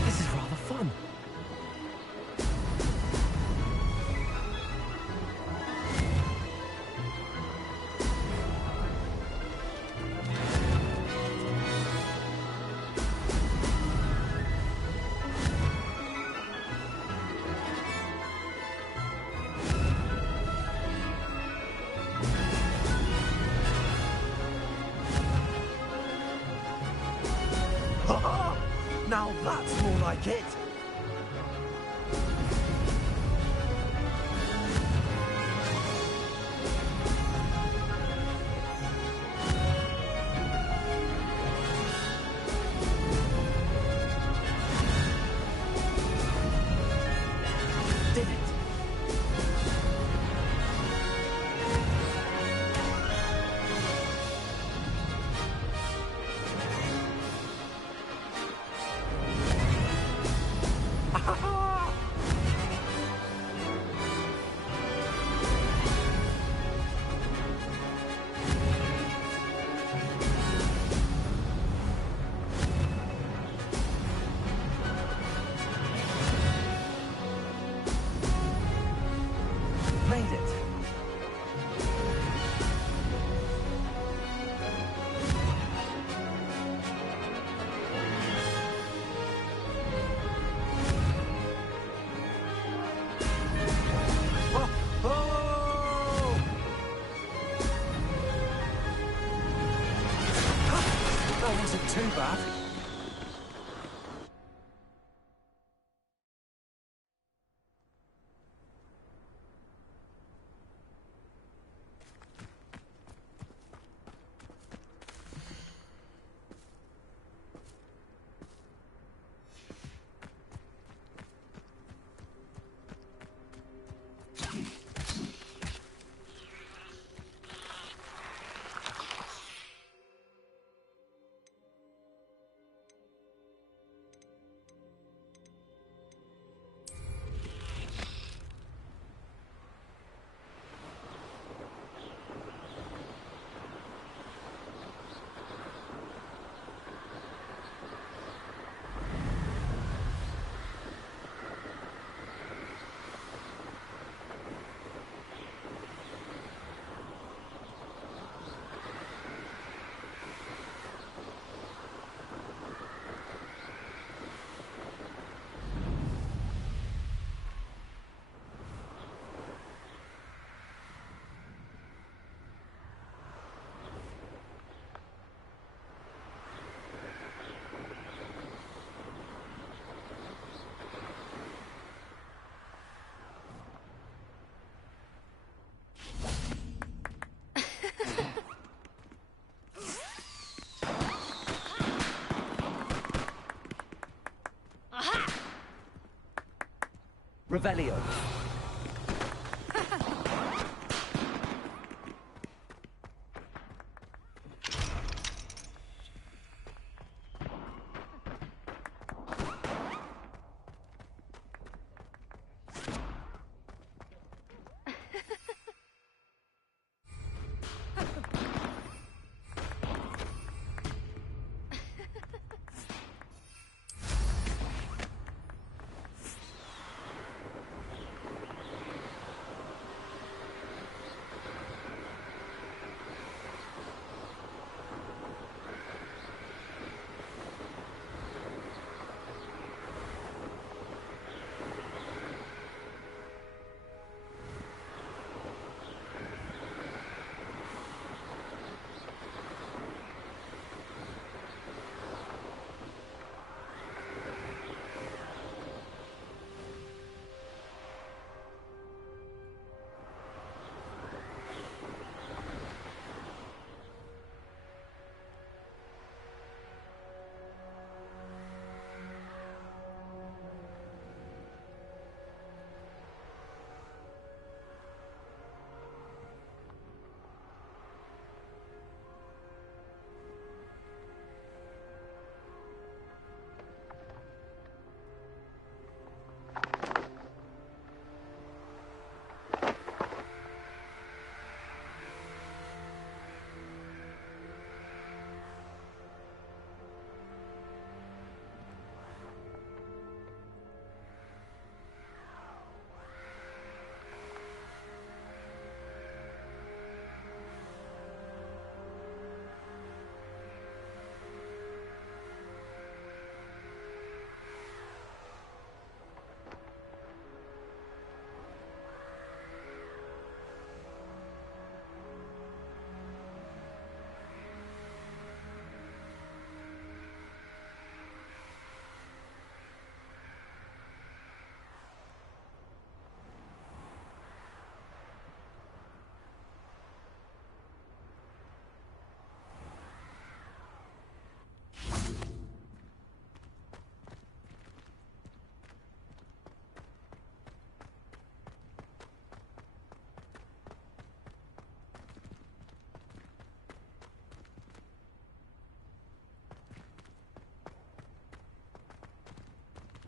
This is rather fun. Now that's more like it! Did it! Made it. Oh, oh! That wasn't too bad. Revelio.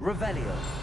Revelio.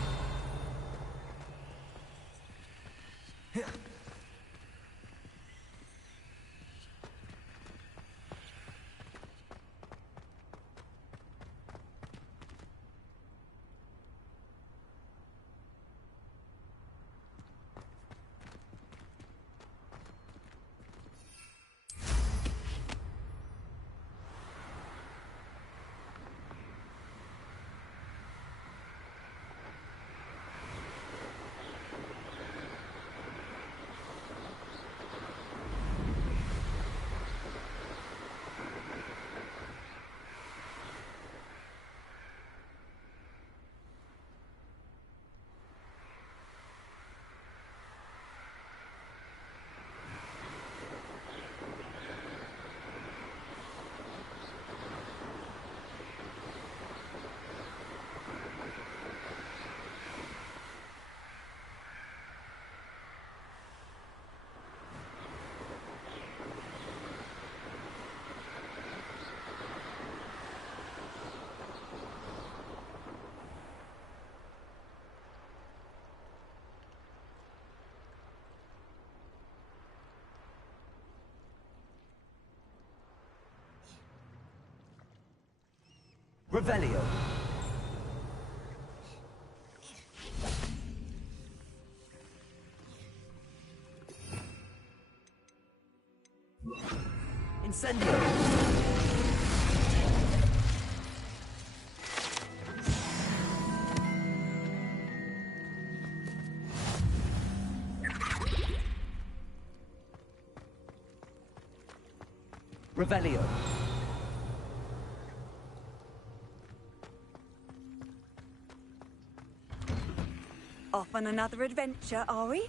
Revelio. Incendio. Revelio. Off on another adventure, are we?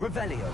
Revelio.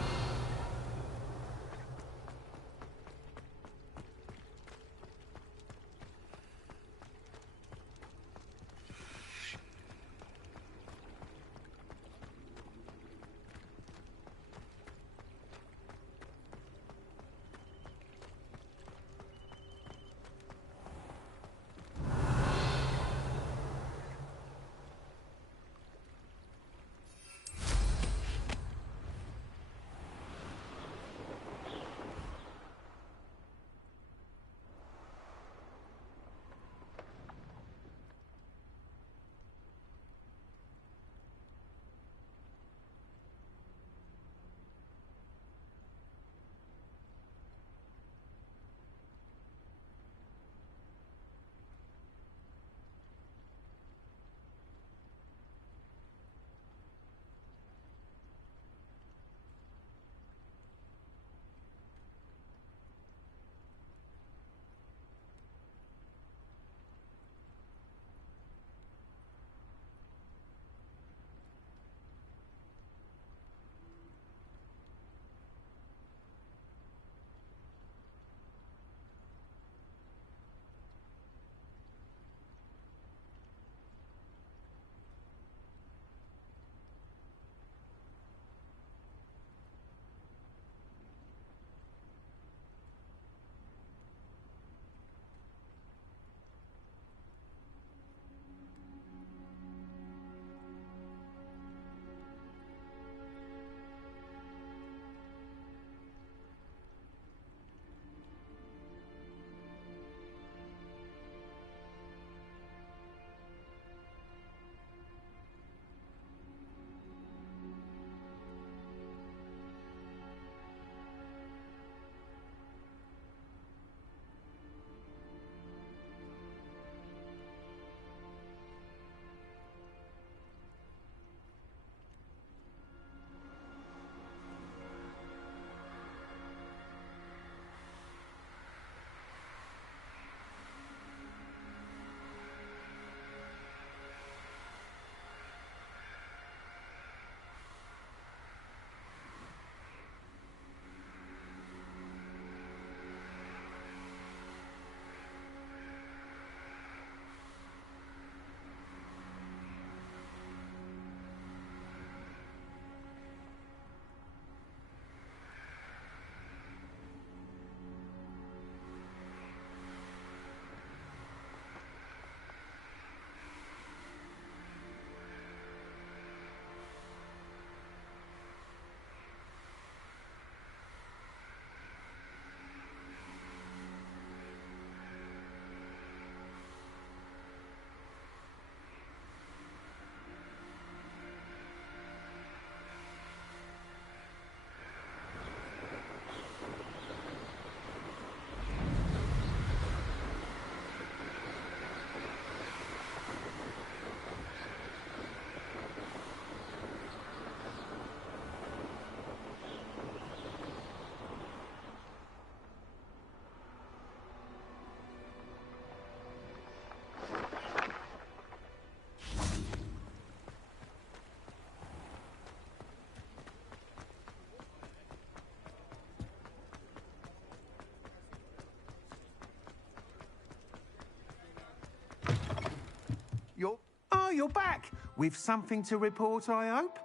you're back. With something to report, I hope?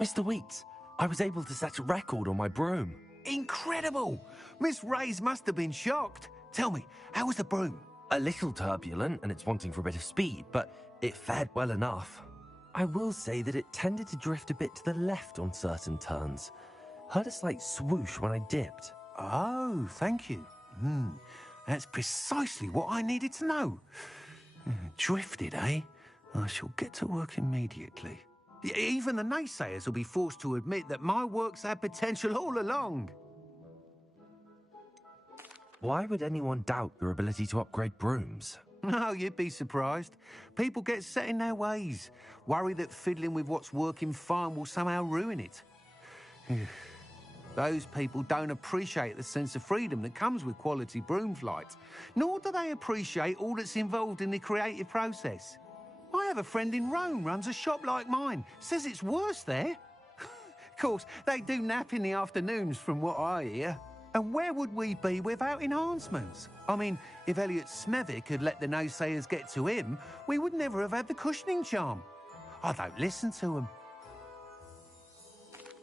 Mr. Weeks, I was able to set a record on my broom. Incredible! Miss Reyes must have been shocked. Tell me, how was the broom? A little turbulent, and it's wanting for a bit of speed, but it fared well enough. I will say that it tended to drift a bit to the left on certain turns. Heard a slight swoosh when I dipped. Oh, thank you. That's precisely what I needed to know. Drifted, eh? I shall get to work immediately. Even the naysayers will be forced to admit that my work's had potential all along. Why would anyone doubt your ability to upgrade brooms? No, you'd be surprised. People get set in their ways, worry that fiddling with what's working fine will somehow ruin it. Those people don't appreciate the sense of freedom that comes with quality broom flight, nor do they appreciate all that's involved in the creative process. I have a friend in Rome runs a shop like mine, says it's worse there. Of course, they do nap in the afternoons from what I hear. And where would we be without enhancements? I mean, if Elliot Smethwick had let the naysayers get to him, we would never have had the cushioning charm. I don't listen to them.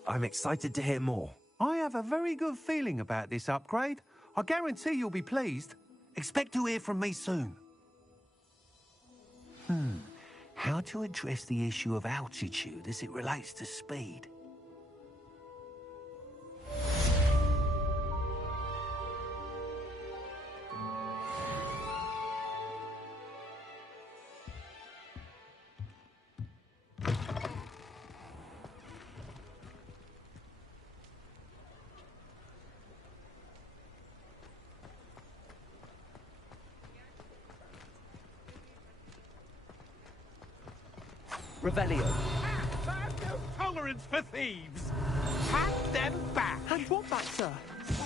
I'm excited to hear more. I have a very good feeling about this upgrade. I guarantee you'll be pleased. Expect to hear from me soon. How to address the issue of altitude as it relates to speed? Revelio. I've no tolerance for thieves. Hand them back. Hand what back, sir?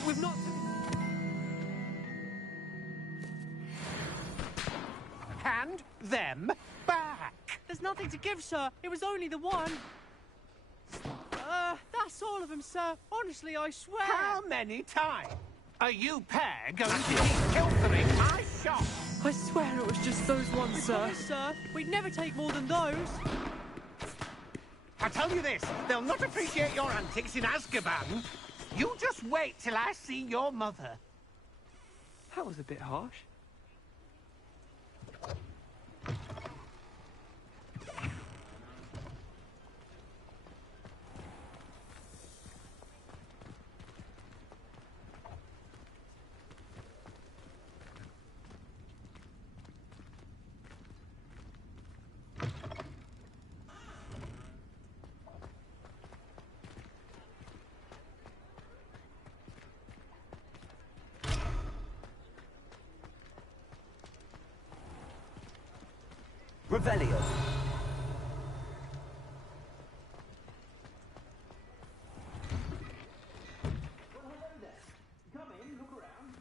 We've not... Hand them back. There's nothing to give, sir. It was only the one. That's all of them, sir. Honestly, I swear. How many times are you pair going to keep pilfering my shop? I swear it was just those ones, sir. Promise, sir. We'd never take more than those. I tell you this, they'll not appreciate your antics in Azkaban. You just wait till I see your mother. That was a bit harsh. Revelio. Come in, look around.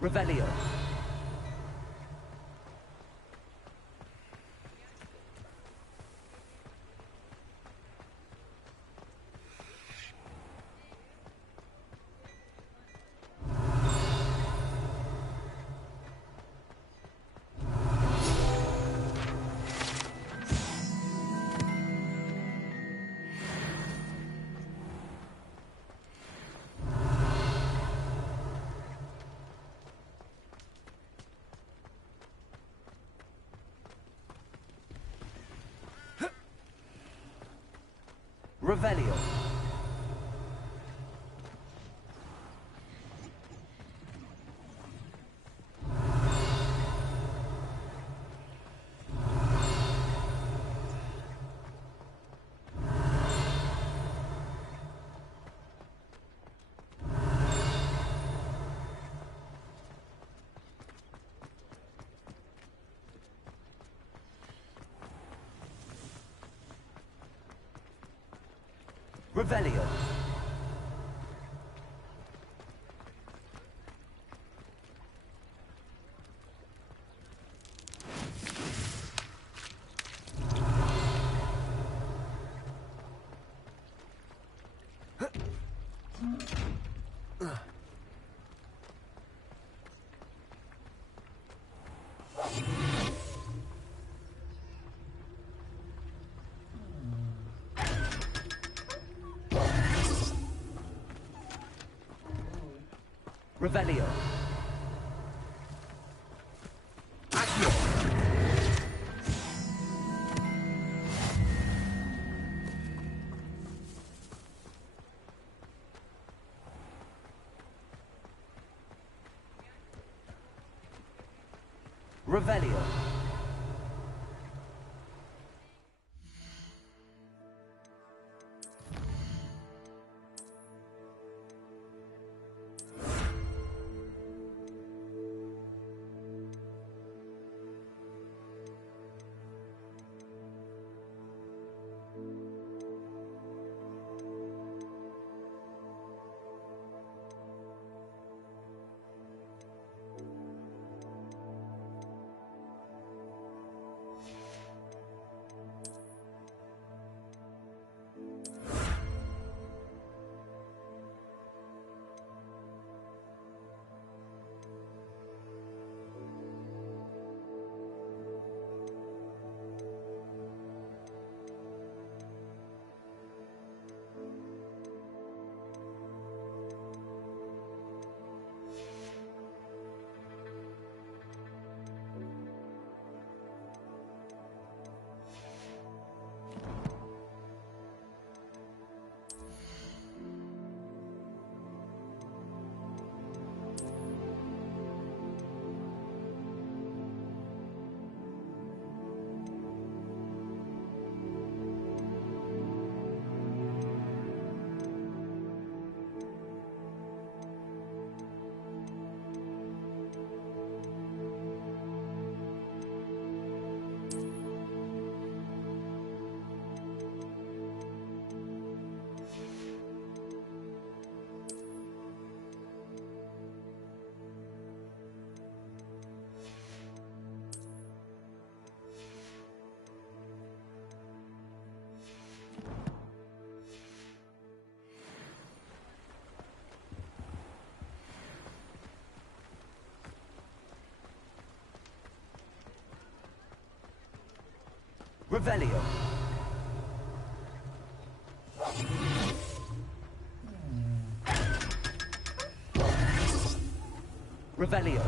Revelio. Revelio. Revelio. Revelio. Revelio. Revelio. Revelio.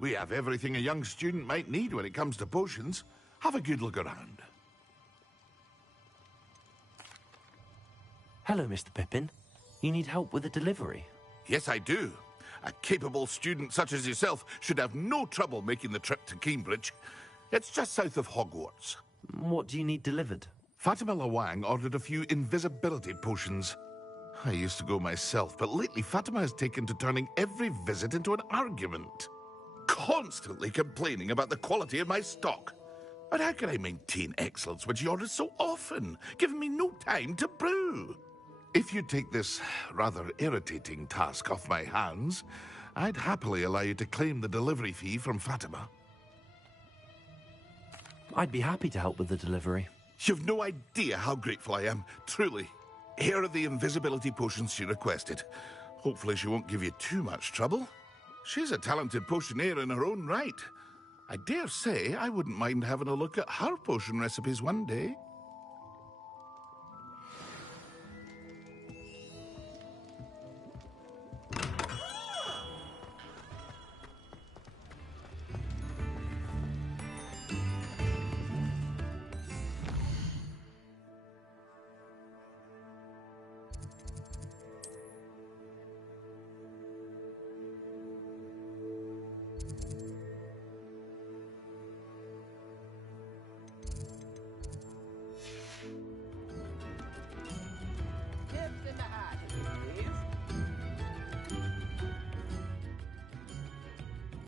We have everything a young student might need when it comes to potions. Have a good look around. Hello, Mr. Pippin. You need help with a delivery? Yes, I do. A capable student such as yourself should have no trouble making the trip to Cambridge. It's just south of Hogwarts. What do you need delivered? Fatima Lawang ordered a few invisibility potions. I used to go myself, but lately Fatima has taken to turning every visit into an argument. Constantly complaining about the quality of my stock. But how can I maintain excellence when she orders so often, giving me no time to brew? If you take this rather irritating task off my hands, I'd happily allow you to claim the delivery fee from Fatima. I'd be happy to help with the delivery. You've no idea how grateful I am, truly. Here are the invisibility potions she requested. Hopefully she won't give you too much trouble. She's a talented potioneer in her own right. I dare say I wouldn't mind having a look at her potion recipes one day.